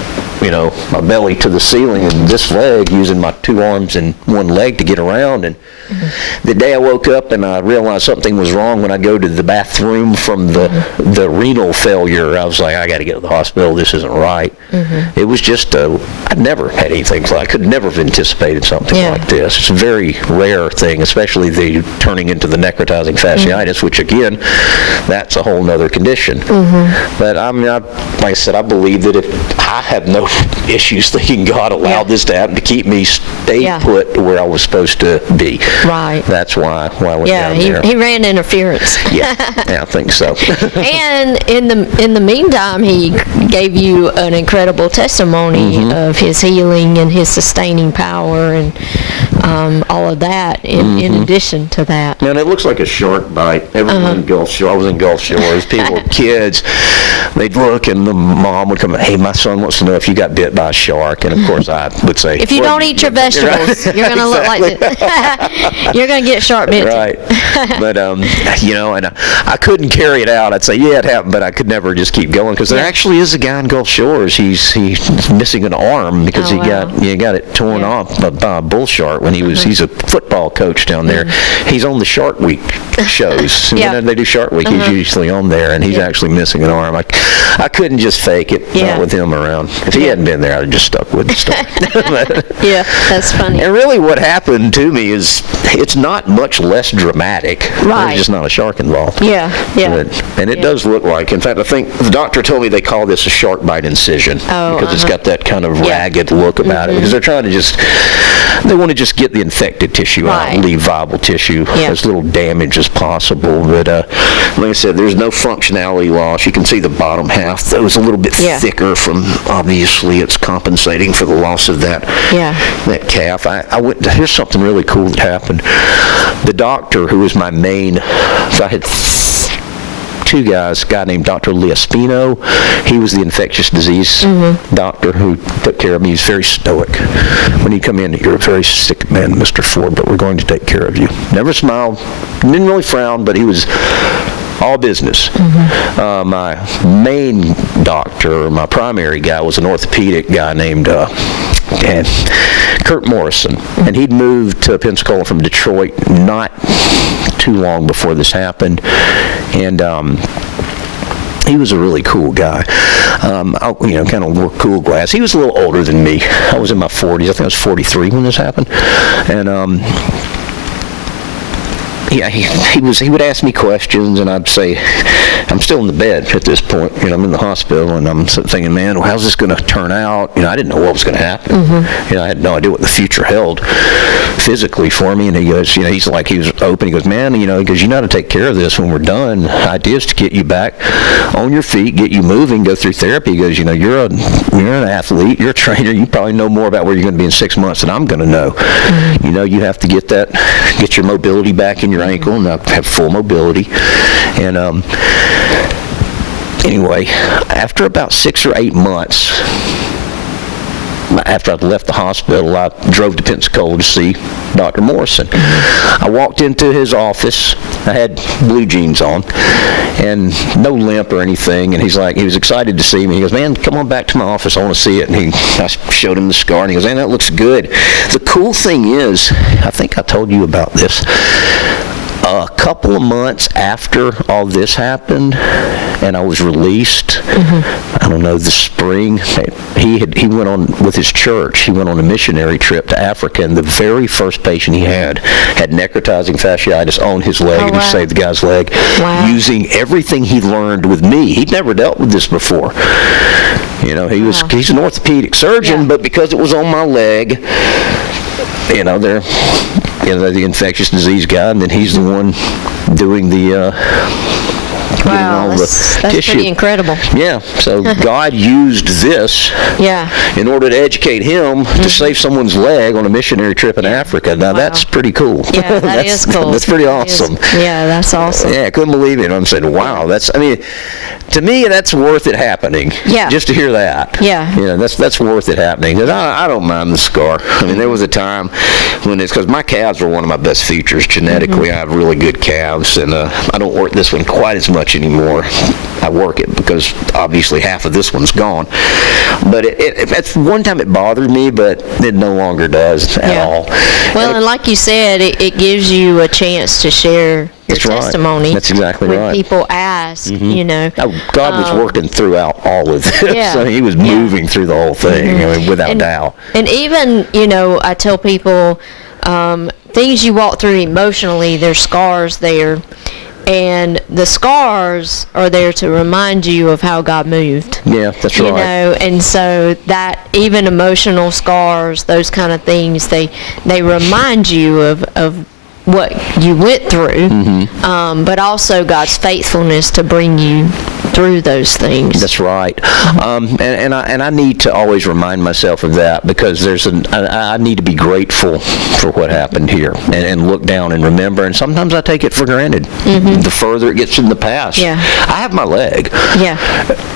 my belly to the ceiling, and this leg, using my 2 arms and 1 leg to get around. And the day I woke up and I realized something was wrong when I go to the bathroom from the renal failure, I was like, I got to get to the hospital. This isn't right. It was just, I'd never had anything like, I could never have anticipated something like this. It's a very rare thing, especially the turning into the necrotizing fasciitis, which again, that's a whole nother condition. But like I said, I believe that if I have no issues thinking God allowed this to happen to keep me stay put to where I was supposed to be. Right. That's why I went down there. He ran interference. I think so. And in the meantime, he gave you an incredible testimony of his healing and his sustaining power and all of that in addition to that. And it looks like a shark bite. Everyone in Gulf Shores, I was in Gulf Shores, people, kids, they'd look and the mom would come, hey, my son wants to know if you got bit by a shark. And of course I would say, if you don't eat your vegetables, you're going to look like this. You're going to get shark bit. Right. But, and I couldn't carry it out. I'd say, yeah, it happened, but I could never just keep going, because there actually is a guy in Gulf Shores. He's missing an arm because he got it torn off by a bull shark when he's a football coach down there. He's on the Shark Week shows. When they do Shark Week, he's usually on there, and he's actually missing an arm. I couldn't just fake it with him around. If he hadn't been there, I'd have just stuck with the story. Yeah, that's funny. And really what happened to me is, it's not much less dramatic. Right. There's just not a shark involved. Yeah. And it does look like, in fact, I think the doctor told me they call this a shark bite incision, because it's got that kind of ragged look about it, because they're trying to they want to just get the infected tissue out and leave viable tissue, as little damage as possible. But like I said, there's no functionality loss. You can see the bottom half, that was a little bit thicker from, obviously, it's compensating for the loss of that calf. I went, here's something really cool that happened. The doctor who was my main, so I had 2 guys, a guy named Dr. Liaspino. He was the infectious disease doctor who took care of me. He's very stoic. When you come in, you're a very sick man, Mr. Ford, but we're going to take care of you. Never smiled, didn't really frown, but he was all business. My main doctor, my primary guy, was an orthopedic guy named and Kurt Morrison, and he'd moved to Pensacola from Detroit not too long before this happened, and he was a really cool guy. Kind of wore cool glasses. He was a little older than me. I was in my 40s. I think I was 43 when this happened, and yeah, he would ask me questions, and I'd say, I'm still in the bed at this point. I'm in the hospital, and I'm thinking, man, well, how's this going to turn out? I didn't know what was going to happen. I had no idea what the future held physically for me. And he goes, he was open. He goes, man, he goes, you know how to take care of this when we're done. The idea is to get you back on your feet, get you moving, go through therapy. He goes, you're an athlete, you're a trainer. You probably know more about where you're going to be in 6 months than I'm going to know. You have to get your mobility back in your ankle and have full mobility. And anyway, after about 6 or 8 months, after I'd left the hospital, I drove to Pensacola to see Dr. Morrison. I walked into his office. I had blue jeans on and no limp or anything. And he was excited to see me. He goes, man, come on back to my office. I want to see it. And I showed him the scar, and he goes, man, that looks good. The cool thing is, I think I told you about this. A couple of months after all this happened, and I was released, I don't know, the spring, he went on with his church. He went on a missionary trip to Africa, and the very first patient he had necrotizing fasciitis on his leg, and he saved the guy's leg using everything he learned with me. He'd never dealt with this before. He's an orthopedic surgeon, but because it was on my leg, the infectious disease guy, and then he's the one doing the that's tissue. Pretty incredible. Yeah, so God used this in order to educate him to save someone's leg on a missionary trip in Africa. Now, that's pretty cool. Yeah, that is cool. That's pretty awesome. Yeah, that's awesome. Yeah, I couldn't believe it. I'm saying, wow, to me, that's worth it happening. Yeah. Just to hear that. Yeah. That's worth it happening. 'Cause I don't mind the scar. There was a time when because my calves were one of my best features. Genetically, I have really good calves, and I don't work this one quite as much anymore. I work it because obviously half of this one's gone. But at one time it bothered me, but it no longer does at all. Well, and like you said, it gives you a chance to share your testimony. That's exactly right. When people ask, God was working throughout all of this. Yeah. He was moving through the whole thing, without doubt. And even, I tell people, things you walk through emotionally, there's scars there. And the scars are there to remind you of how God moved. Yeah, that's right. And so that even emotional scars, those kind of things, they remind you of what you went through, but also God's faithfulness to bring you through those things. That's right. And I need to always remind myself of that, because I need to be grateful for what happened here and look down and remember. And sometimes I take it for granted. The further it gets in the past. Yeah. I have my leg. Yeah.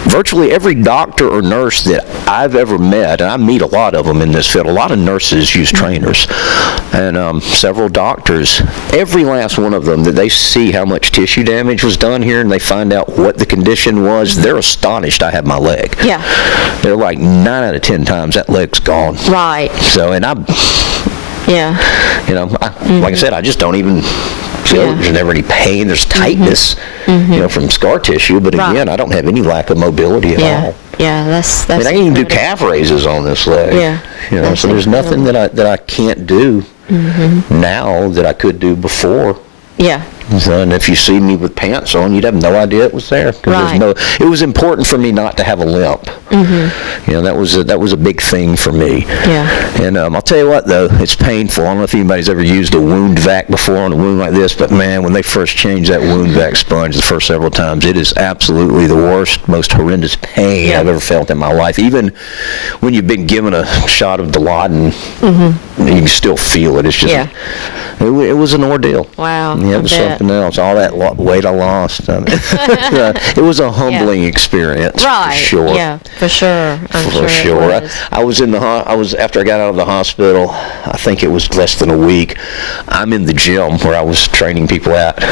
Virtually every doctor or nurse that I've ever met, and I meet a lot of them in this field, a lot of nurses use trainers, and several doctors, every last one of them, that they see how much tissue damage was done here and they find out what the condition was, they're astonished I have my leg. Yeah. They're like 9 out of 10 times that leg's gone. Right. So, and like I said, I just don't even feel there's never any pain. There's tightness, from scar tissue, but again, I don't have any lack of mobility at all. Yeah, that's I can even do calf raises on this leg. Yeah. So there's nothing that I can't do now that I could do before. Yeah. So, and if you see me with pants on, you'd have no idea it was there. Right. It was important for me not to have a limp. That was a big thing for me. Yeah. And I'll tell you what, though, it's painful. I don't know if anybody's ever used a wound vac before on a wound like this, but man, when they first changed that wound vac sponge the first several times, it is absolutely the worst, most horrendous pain I've ever felt in my life. Even when you've been given a shot of Dilaudid, you can still feel it. It's just It was an ordeal. Wow. Yeah, it was something else. All that weight I lost. It was a humbling experience. Right. For sure. Yeah, for sure. For sure. I was after I got out of the hospital, I think it was less than a week, I'm in the gym where I was training people at.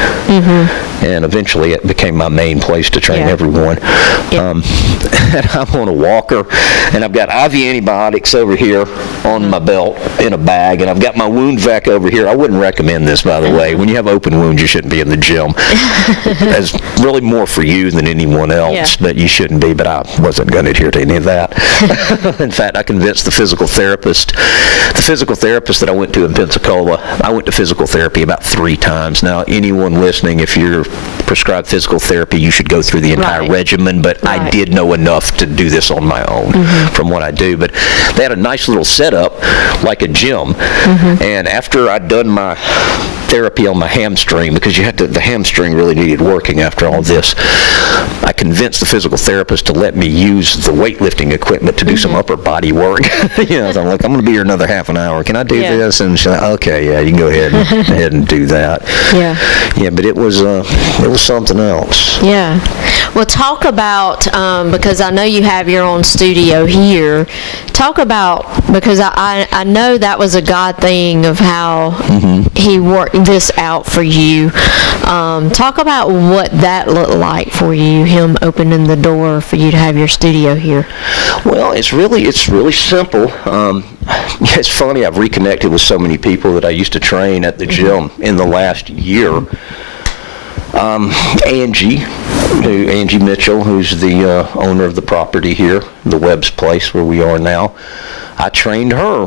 And eventually it became my main place to train everyone. And I'm on a walker, and I've got IV antibiotics over here on my belt in a bag, and I've got my wound vac over here. I wouldn't recommend this, by the way. When you have open wounds, you shouldn't be in the gym. It's really more for you than anyone else, but you shouldn't be. But I wasn't going to adhere to any of that. In fact, I convinced the physical therapist that I went to in Pensacola. I went to physical therapy about 3 times. Now, anyone listening, if you're prescribed physical therapy, you should go through the entire regimen, but I did know enough to do this on my own from what I do. But they had a nice little setup like a gym, and after I'd done my therapy on my hamstring, because the hamstring really needed working after all this, I convinced the physical therapist to let me use the weightlifting equipment to do some upper body work. So I'm like, I'm going to be here another half an hour. Can I do this? And she's like, okay, yeah, you can go ahead and do that. Yeah, but it was something else. Yeah. Well, talk about, because I know you have your own studio here, talk about, because I know that was a God thing of how he worked this out for you. Talk about what that looked like for you, him opening the door for you to have your studio here. Well, it's really simple. It's funny, I've reconnected with so many people that I used to train at the gym in the last year. Angie Mitchell, who's the owner of the property here, the Webb's Place where we are now, I trained her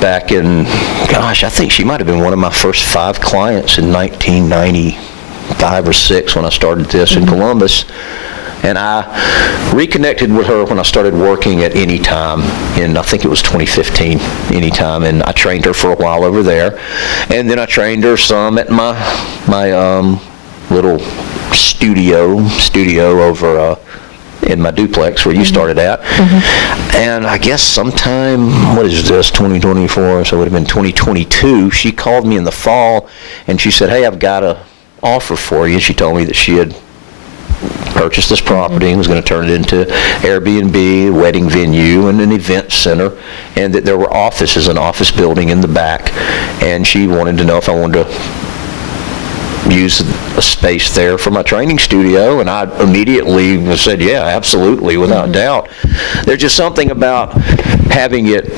back in, I think she might have been one of my first 5 clients in 1995 or 6 when I started this in Columbus. And I reconnected with her when I started working at Anytime in, I think it was 2015, Anytime, and I trained her for a while over there. And then I trained her some at my little studio over in my duplex where you started at. And I guess sometime, what is this, 2024, so it would have been 2022, she called me in the fall and she said, hey, I've got an offer for you. She told me that she had purchased this property and was going to turn it into Air BNB, a wedding venue, and an event center, and that there were offices, an office building in the back, and she wanted to know if I wanted to use a space there for my training studio, and I immediately said, yeah, absolutely, without doubt. There's just something about having it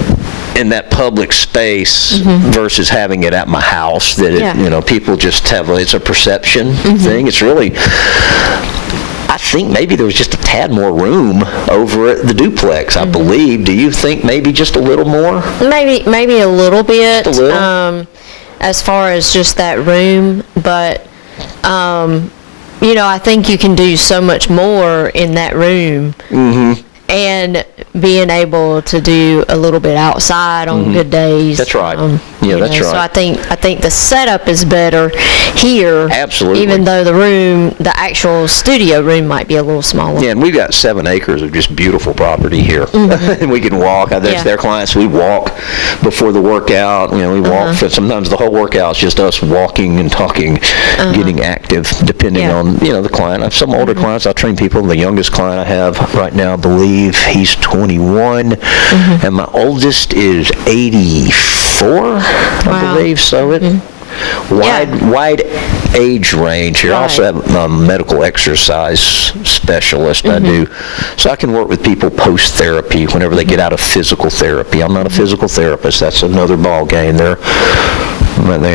in that public space versus having it at my house that people just have, it's a perception thing. It's really, I think maybe there was just a tad more room over at the duplex, I believe. Do you think maybe just a little more? Maybe a little bit. Just a little? As far as just that room, but I think you can do so much more in that room. And being able to do a little bit outside on good days. That's right. That's right. So I think the setup is better here. Absolutely. Even though the actual studio room might be a little smaller. Yeah, and we've got 7 acres of just beautiful property here. And we can walk. There's their clients. We walk before the workout. We walk for sometimes the whole workout's just us walking and talking, getting active, depending on the client. I have some older clients. I train people. The youngest client I have right now, I believe he's 21, and my oldest is 84, I believe. So wide age range here. I also have a medical exercise specialist I do, so I can work with people post-therapy whenever they get out of physical therapy. I'm not a physical therapist. That's another ball game. They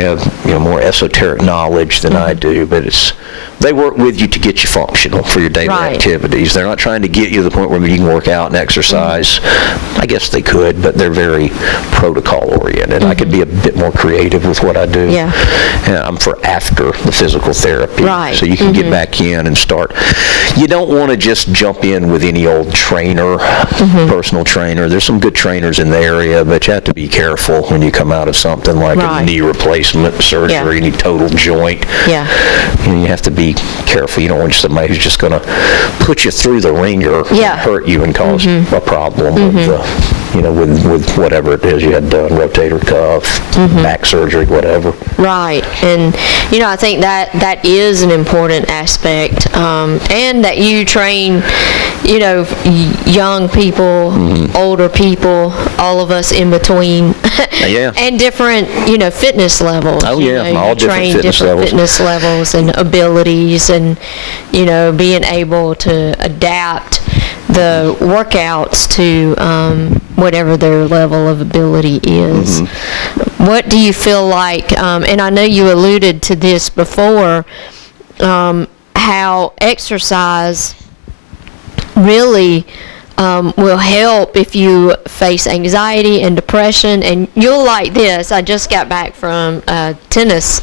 have more esoteric knowledge than I do, but they work with you to get you functional for your daily activities. They're not trying to get you to the point where you can work out and exercise. I guess they could, but they're very protocol oriented. I could be a bit more creative with what I do. I'm for after the physical therapy, so you can get back in and start. You don't want to just jump in with any old trainer, personal trainer. There's some good trainers in the area, but you have to be careful when you come out of something like a knee replacement surgery, any total joint. You have to be careful. You don't want somebody who's just going to put you through the ringer and hurt you and cause a problem of with whatever it is you had done, rotator cuff, back surgery, whatever. Right. And, I think that is an important aspect. And that you train, young people, older people, all of us in between. Yeah. And different, fitness levels. Oh, yeah. All you different train fitness levels. fitness levels and abilities, and, being able to adapt the workouts to whatever their level of ability is. What do you feel like, and I know you alluded to this before, how exercise really will help if you face anxiety and depression. And you'll like this. I just got back from tennis,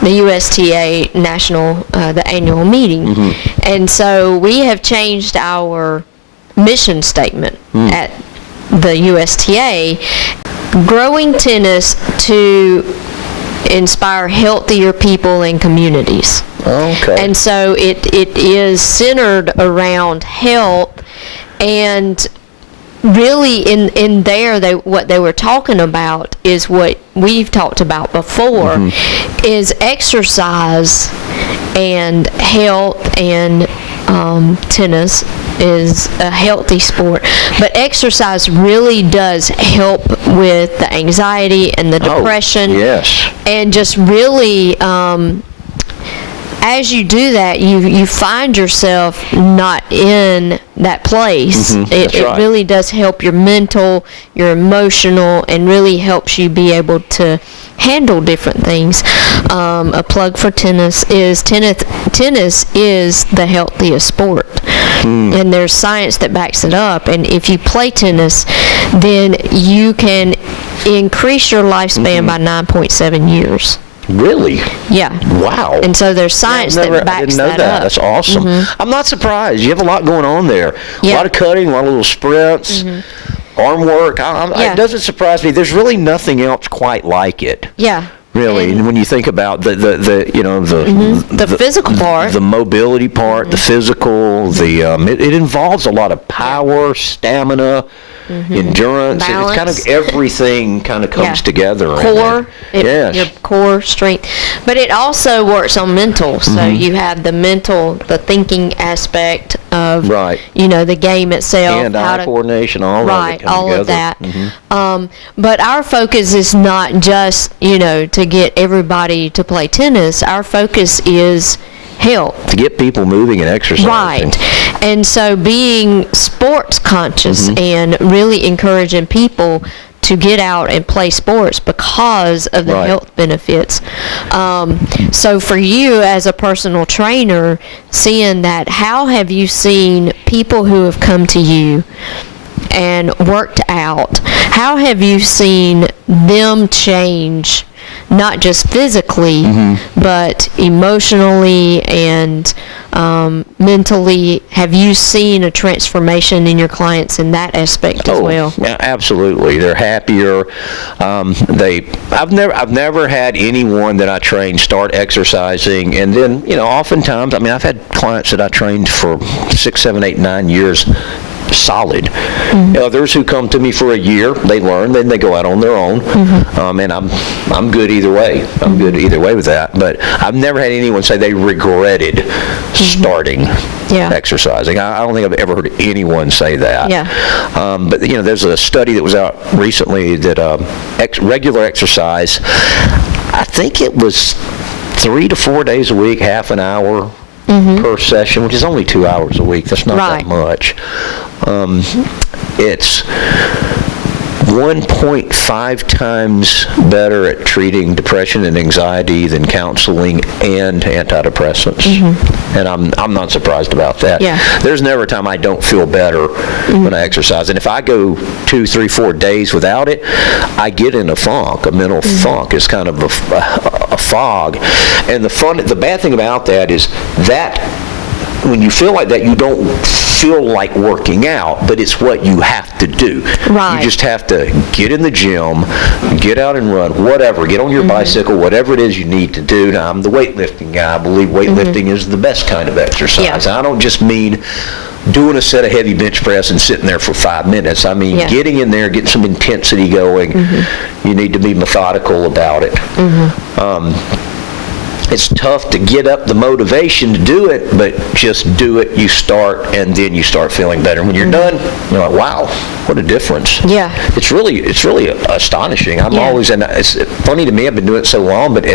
the USTA national, the annual meeting. And so we have changed our mission statement at the USTA, growing tennis to inspire healthier people and communities. Okay. And so it is centered around health, and really in there what they were talking about is what we've talked about before, is exercise and health, and tennis is a healthy sport, but exercise really does help with the anxiety and the depression. Yes. And just really, as you do that, you find yourself not in that place. It really does help your mental, your emotional, and really helps you be able to handle different things. A plug for tennis is the healthiest sport. And there's science that backs it up. And if you play tennis, then you can increase your lifespan by 9.7 years. Really? Yeah. Wow. And so there's science that backs I didn't know that up. That's awesome. I'm not surprised. You have a lot going on there. A lot of cutting, a lot of little sprints, arm work. It doesn't surprise me. There's really nothing else quite like it. Yeah. Really, and when you think about the physical part, the mobility part, the physical, it involves a lot of power, stamina, endurance. Balance. It's kind of everything kind of comes together. Core, yes. Your core strength. But it also works on mental. So you have the mental, the thinking aspect of, the game itself. And eye coordination, all of it all together. of that. But our focus is not just, to get everybody to play tennis. Our focus is health. To get people moving and exercising. Right. And so being sports conscious and really encouraging people to get out and play sports because of the health benefits. So for you as a personal trainer, seeing that, how have you seen people who have come to you and worked out, how have you seen them change, not just physically, but emotionally and mentally? Have you seen a transformation in your clients in that aspect as well? Yeah, absolutely. They're happier. I've never had anyone that I trained start exercising and then, oftentimes, I've had clients that I trained for 6, 7, 8, 9 years solid. Others who come to me for a year, they learn, then they go out on their own, and I'm good either way. I'm good either way with that. But I've never had anyone say they regretted starting exercising. I don't think I've ever heard anyone say that. But there's a study that was out recently that regular exercise, I think it was 3 to 4 days a week, half an hour per session, which is only 2 hours a week. That's not that much. It's 1.5 times better at treating depression and anxiety than counseling and antidepressants. And I'm not surprised about that. There's never a time I don't feel better when I exercise. And if I go 2, 3, 4 days without it, I get in a funk, a mental funk. It's kind of a fog. And the bad thing about that is that when you feel like that, you don't feel like working out, but it's what you have to do. You just have to get in the gym, get out and run, whatever, get on your bicycle, whatever it is you need to do. Now, I'm the weightlifting guy. I believe weightlifting is the best kind of exercise. I don't just mean doing a set of heavy bench press and sitting there for 5 minutes. I mean, getting in there, getting some intensity going. You need to be methodical about it. It's tough to get up the motivation to do it, but just do it. You start, and then you start feeling better. When you're done, you're like, wow, what a difference. Yeah. It's really astonishing. I'm always, and it's funny to me, I've been doing it so long, but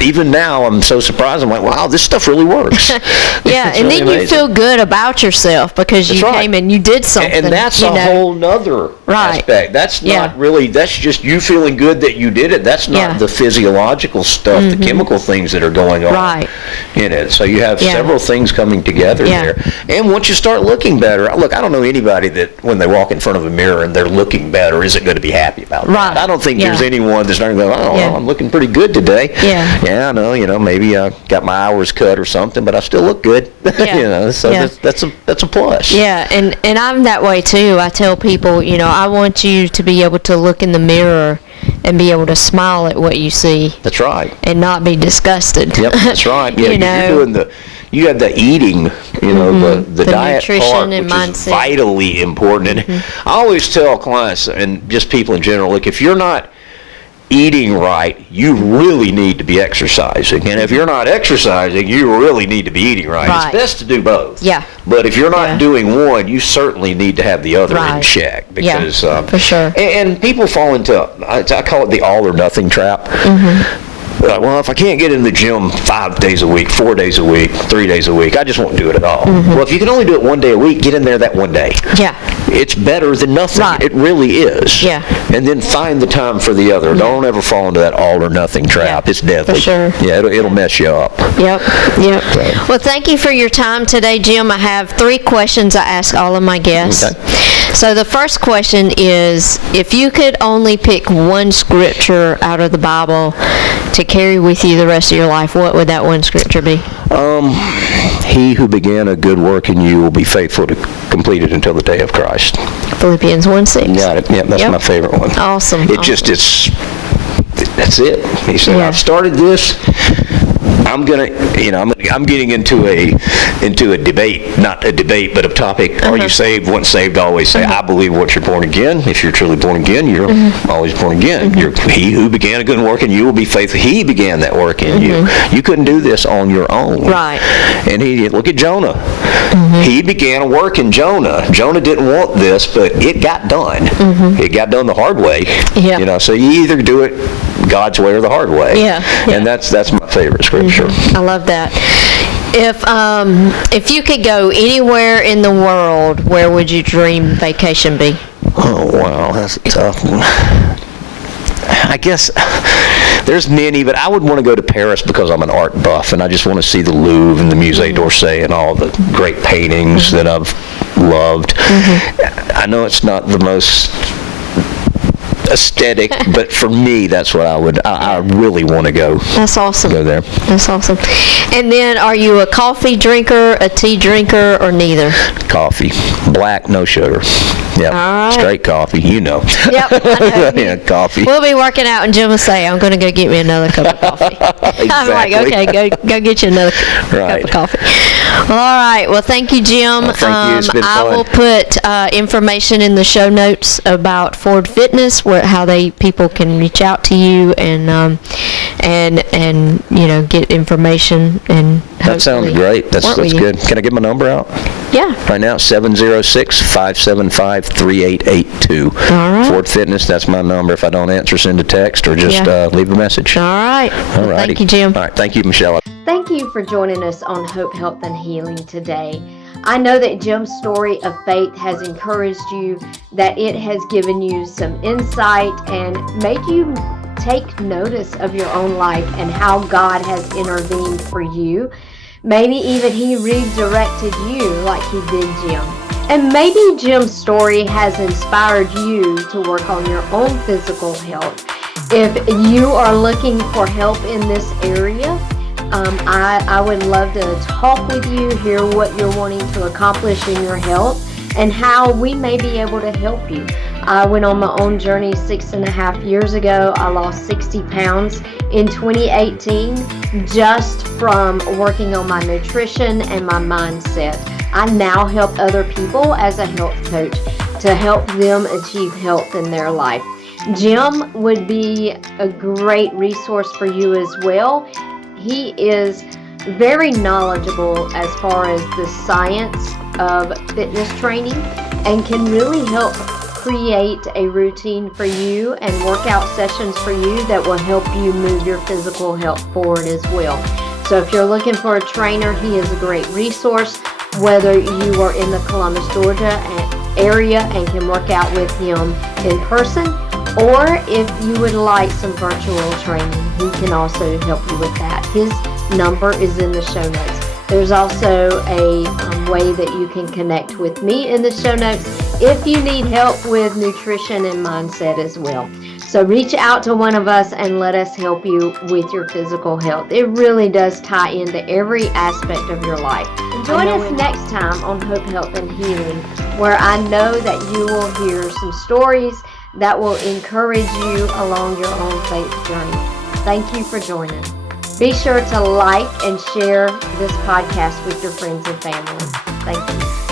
even now, I'm so surprised. I'm like, wow, this stuff really works. Yeah, and really then amazing. you feel good about yourself because you came and you did something. And that's a whole nother aspect. That's not really, that's just you feeling good that you did it. That's not the physiological stuff, the chemical things that are going on in it. So you have several things coming together there. And once you start looking better, look, I don't know anybody that when they walk in front of a mirror and they're looking better isn't going to be happy about that. I don't think there's anyone that's not going to go, oh, I'm looking pretty good today. Yeah, I know, maybe I got my hours cut or something, but I still look good. So that's a plus. Yeah, and I'm that way too. I tell people, I want you to be able to look in the mirror and be able to smile at what you see. That's right. And not be disgused. Yep, that's right. Yeah, you're doing you have the eating, the diet part, which mindset is vitally important. And I always tell clients and just people in general, look, if you're not eating right, you really need to be exercising. And if you're not exercising, you really need to be eating right. It's best to do both. Yeah. But if you're not doing one, you certainly need to have the other in check. Because, for sure. And people fall into, I call it the all or nothing trap. Like, well, if I can't get in the gym 5 days a week, 4 days a week, 3 days a week, I just won't do it at all. Well, if you can only do it 1 day a week, get in there that 1 day. Yeah. It's better than nothing. It really is. Yeah. And then find the time for the other. Don't ever fall into that all or nothing trap. It's deadly. For sure. Yeah, it'll mess you up. Yep. So. Well, thank you for your time today, Jim. I have 3 questions I ask all of my guests. Okay. So the first question is, if you could only pick one scripture out of the Bible to carry with you the rest of your life, what would that one scripture be? He who began a good work in you will be faithful to complete it until the day of Christ. Philippians 1:6. Got it. Yep, that's my favorite one. Awesome. That's it. He said, I've started this. I'm getting into a debate, not a debate, but a topic. Are you saved? Once saved, always saved. I believe once you're born again, if you're truly born again, you're always born again. He who began a good work in you will be faithful. He began that work in you. You couldn't do this on your own. Right. And look at Jonah. He began a work in Jonah. Jonah didn't want this, but it got done. It got done the hard way. Yeah. So you either do it God's way or the hard way. Yeah. And that's my favorite scripture. I love that. If you could go anywhere in the world, where would your dream vacation be? Oh, wow, that's a tough one. I guess there's many, but I would want to go to Paris because I'm an art buff, and I just want to see the Louvre and the Musée d'Orsay and all the great paintings that I've loved. I know it's not the most aesthetic, but for me, that's what I really want to go. That's awesome. Go there. That's awesome. And then, are you a coffee drinker, a tea drinker, or neither? Coffee. Black, no sugar. Yep. All right. Straight coffee, Yep, I know. Yeah, coffee. We'll be working out, and Jim will say, I'm going to go get me another cup of coffee. Exactly. I'm like, okay, go get you another cup of coffee. Well, all right. Well, thank you, Jim. Thank you. It's been fun. I will put information in the show notes about Ford Fitness, how people can reach out to you and get information and. That sounds great. That's good. Can I get my number out? Yeah. Right now, 706-575-3882. All right. Ford Fitness. That's my number. If I don't answer, send a text or just leave a message. All right. All right. Thank you, Jim. All right. Thank you, Michelle. Thank you for joining us on Hope, Health, and Healing today. I know that Jim's story of faith has encouraged you, that it has given you some insight and made you take notice of your own life and how God has intervened for you. Maybe even He redirected you like He did Jim. And maybe Jim's story has inspired you to work on your own physical health. If you are looking for help in this area, I would love to talk with you, hear what you're wanting to accomplish in your health, and how we may be able to help you. I went on my own journey 6.5 years ago. I lost 60 pounds in 2018 just from working on my nutrition and my mindset. I now help other people as a health coach to help them achieve health in their life. Jim would be a great resource for you as well. He is very knowledgeable as far as the science of fitness training and can really help create a routine for you and workout sessions for you that will help you move your physical health forward as well. So if you're looking for a trainer, he is a great resource, whether you are in the Columbus, Georgia area and can work out with him in person, or if you would like some virtual training, he can also help you with that. His number is in the show notes. There's also a way that you can connect with me in the show notes if you need help with nutrition and mindset as well. So reach out to one of us and let us help you with your physical health. It really does tie into every aspect of your life. Join us next time on Hope, Health, and Healing, where I know that you will hear some stories that will encourage you along your own faith journey. Thank you for joining. Be sure to like and share this podcast with your friends and family. Thank you.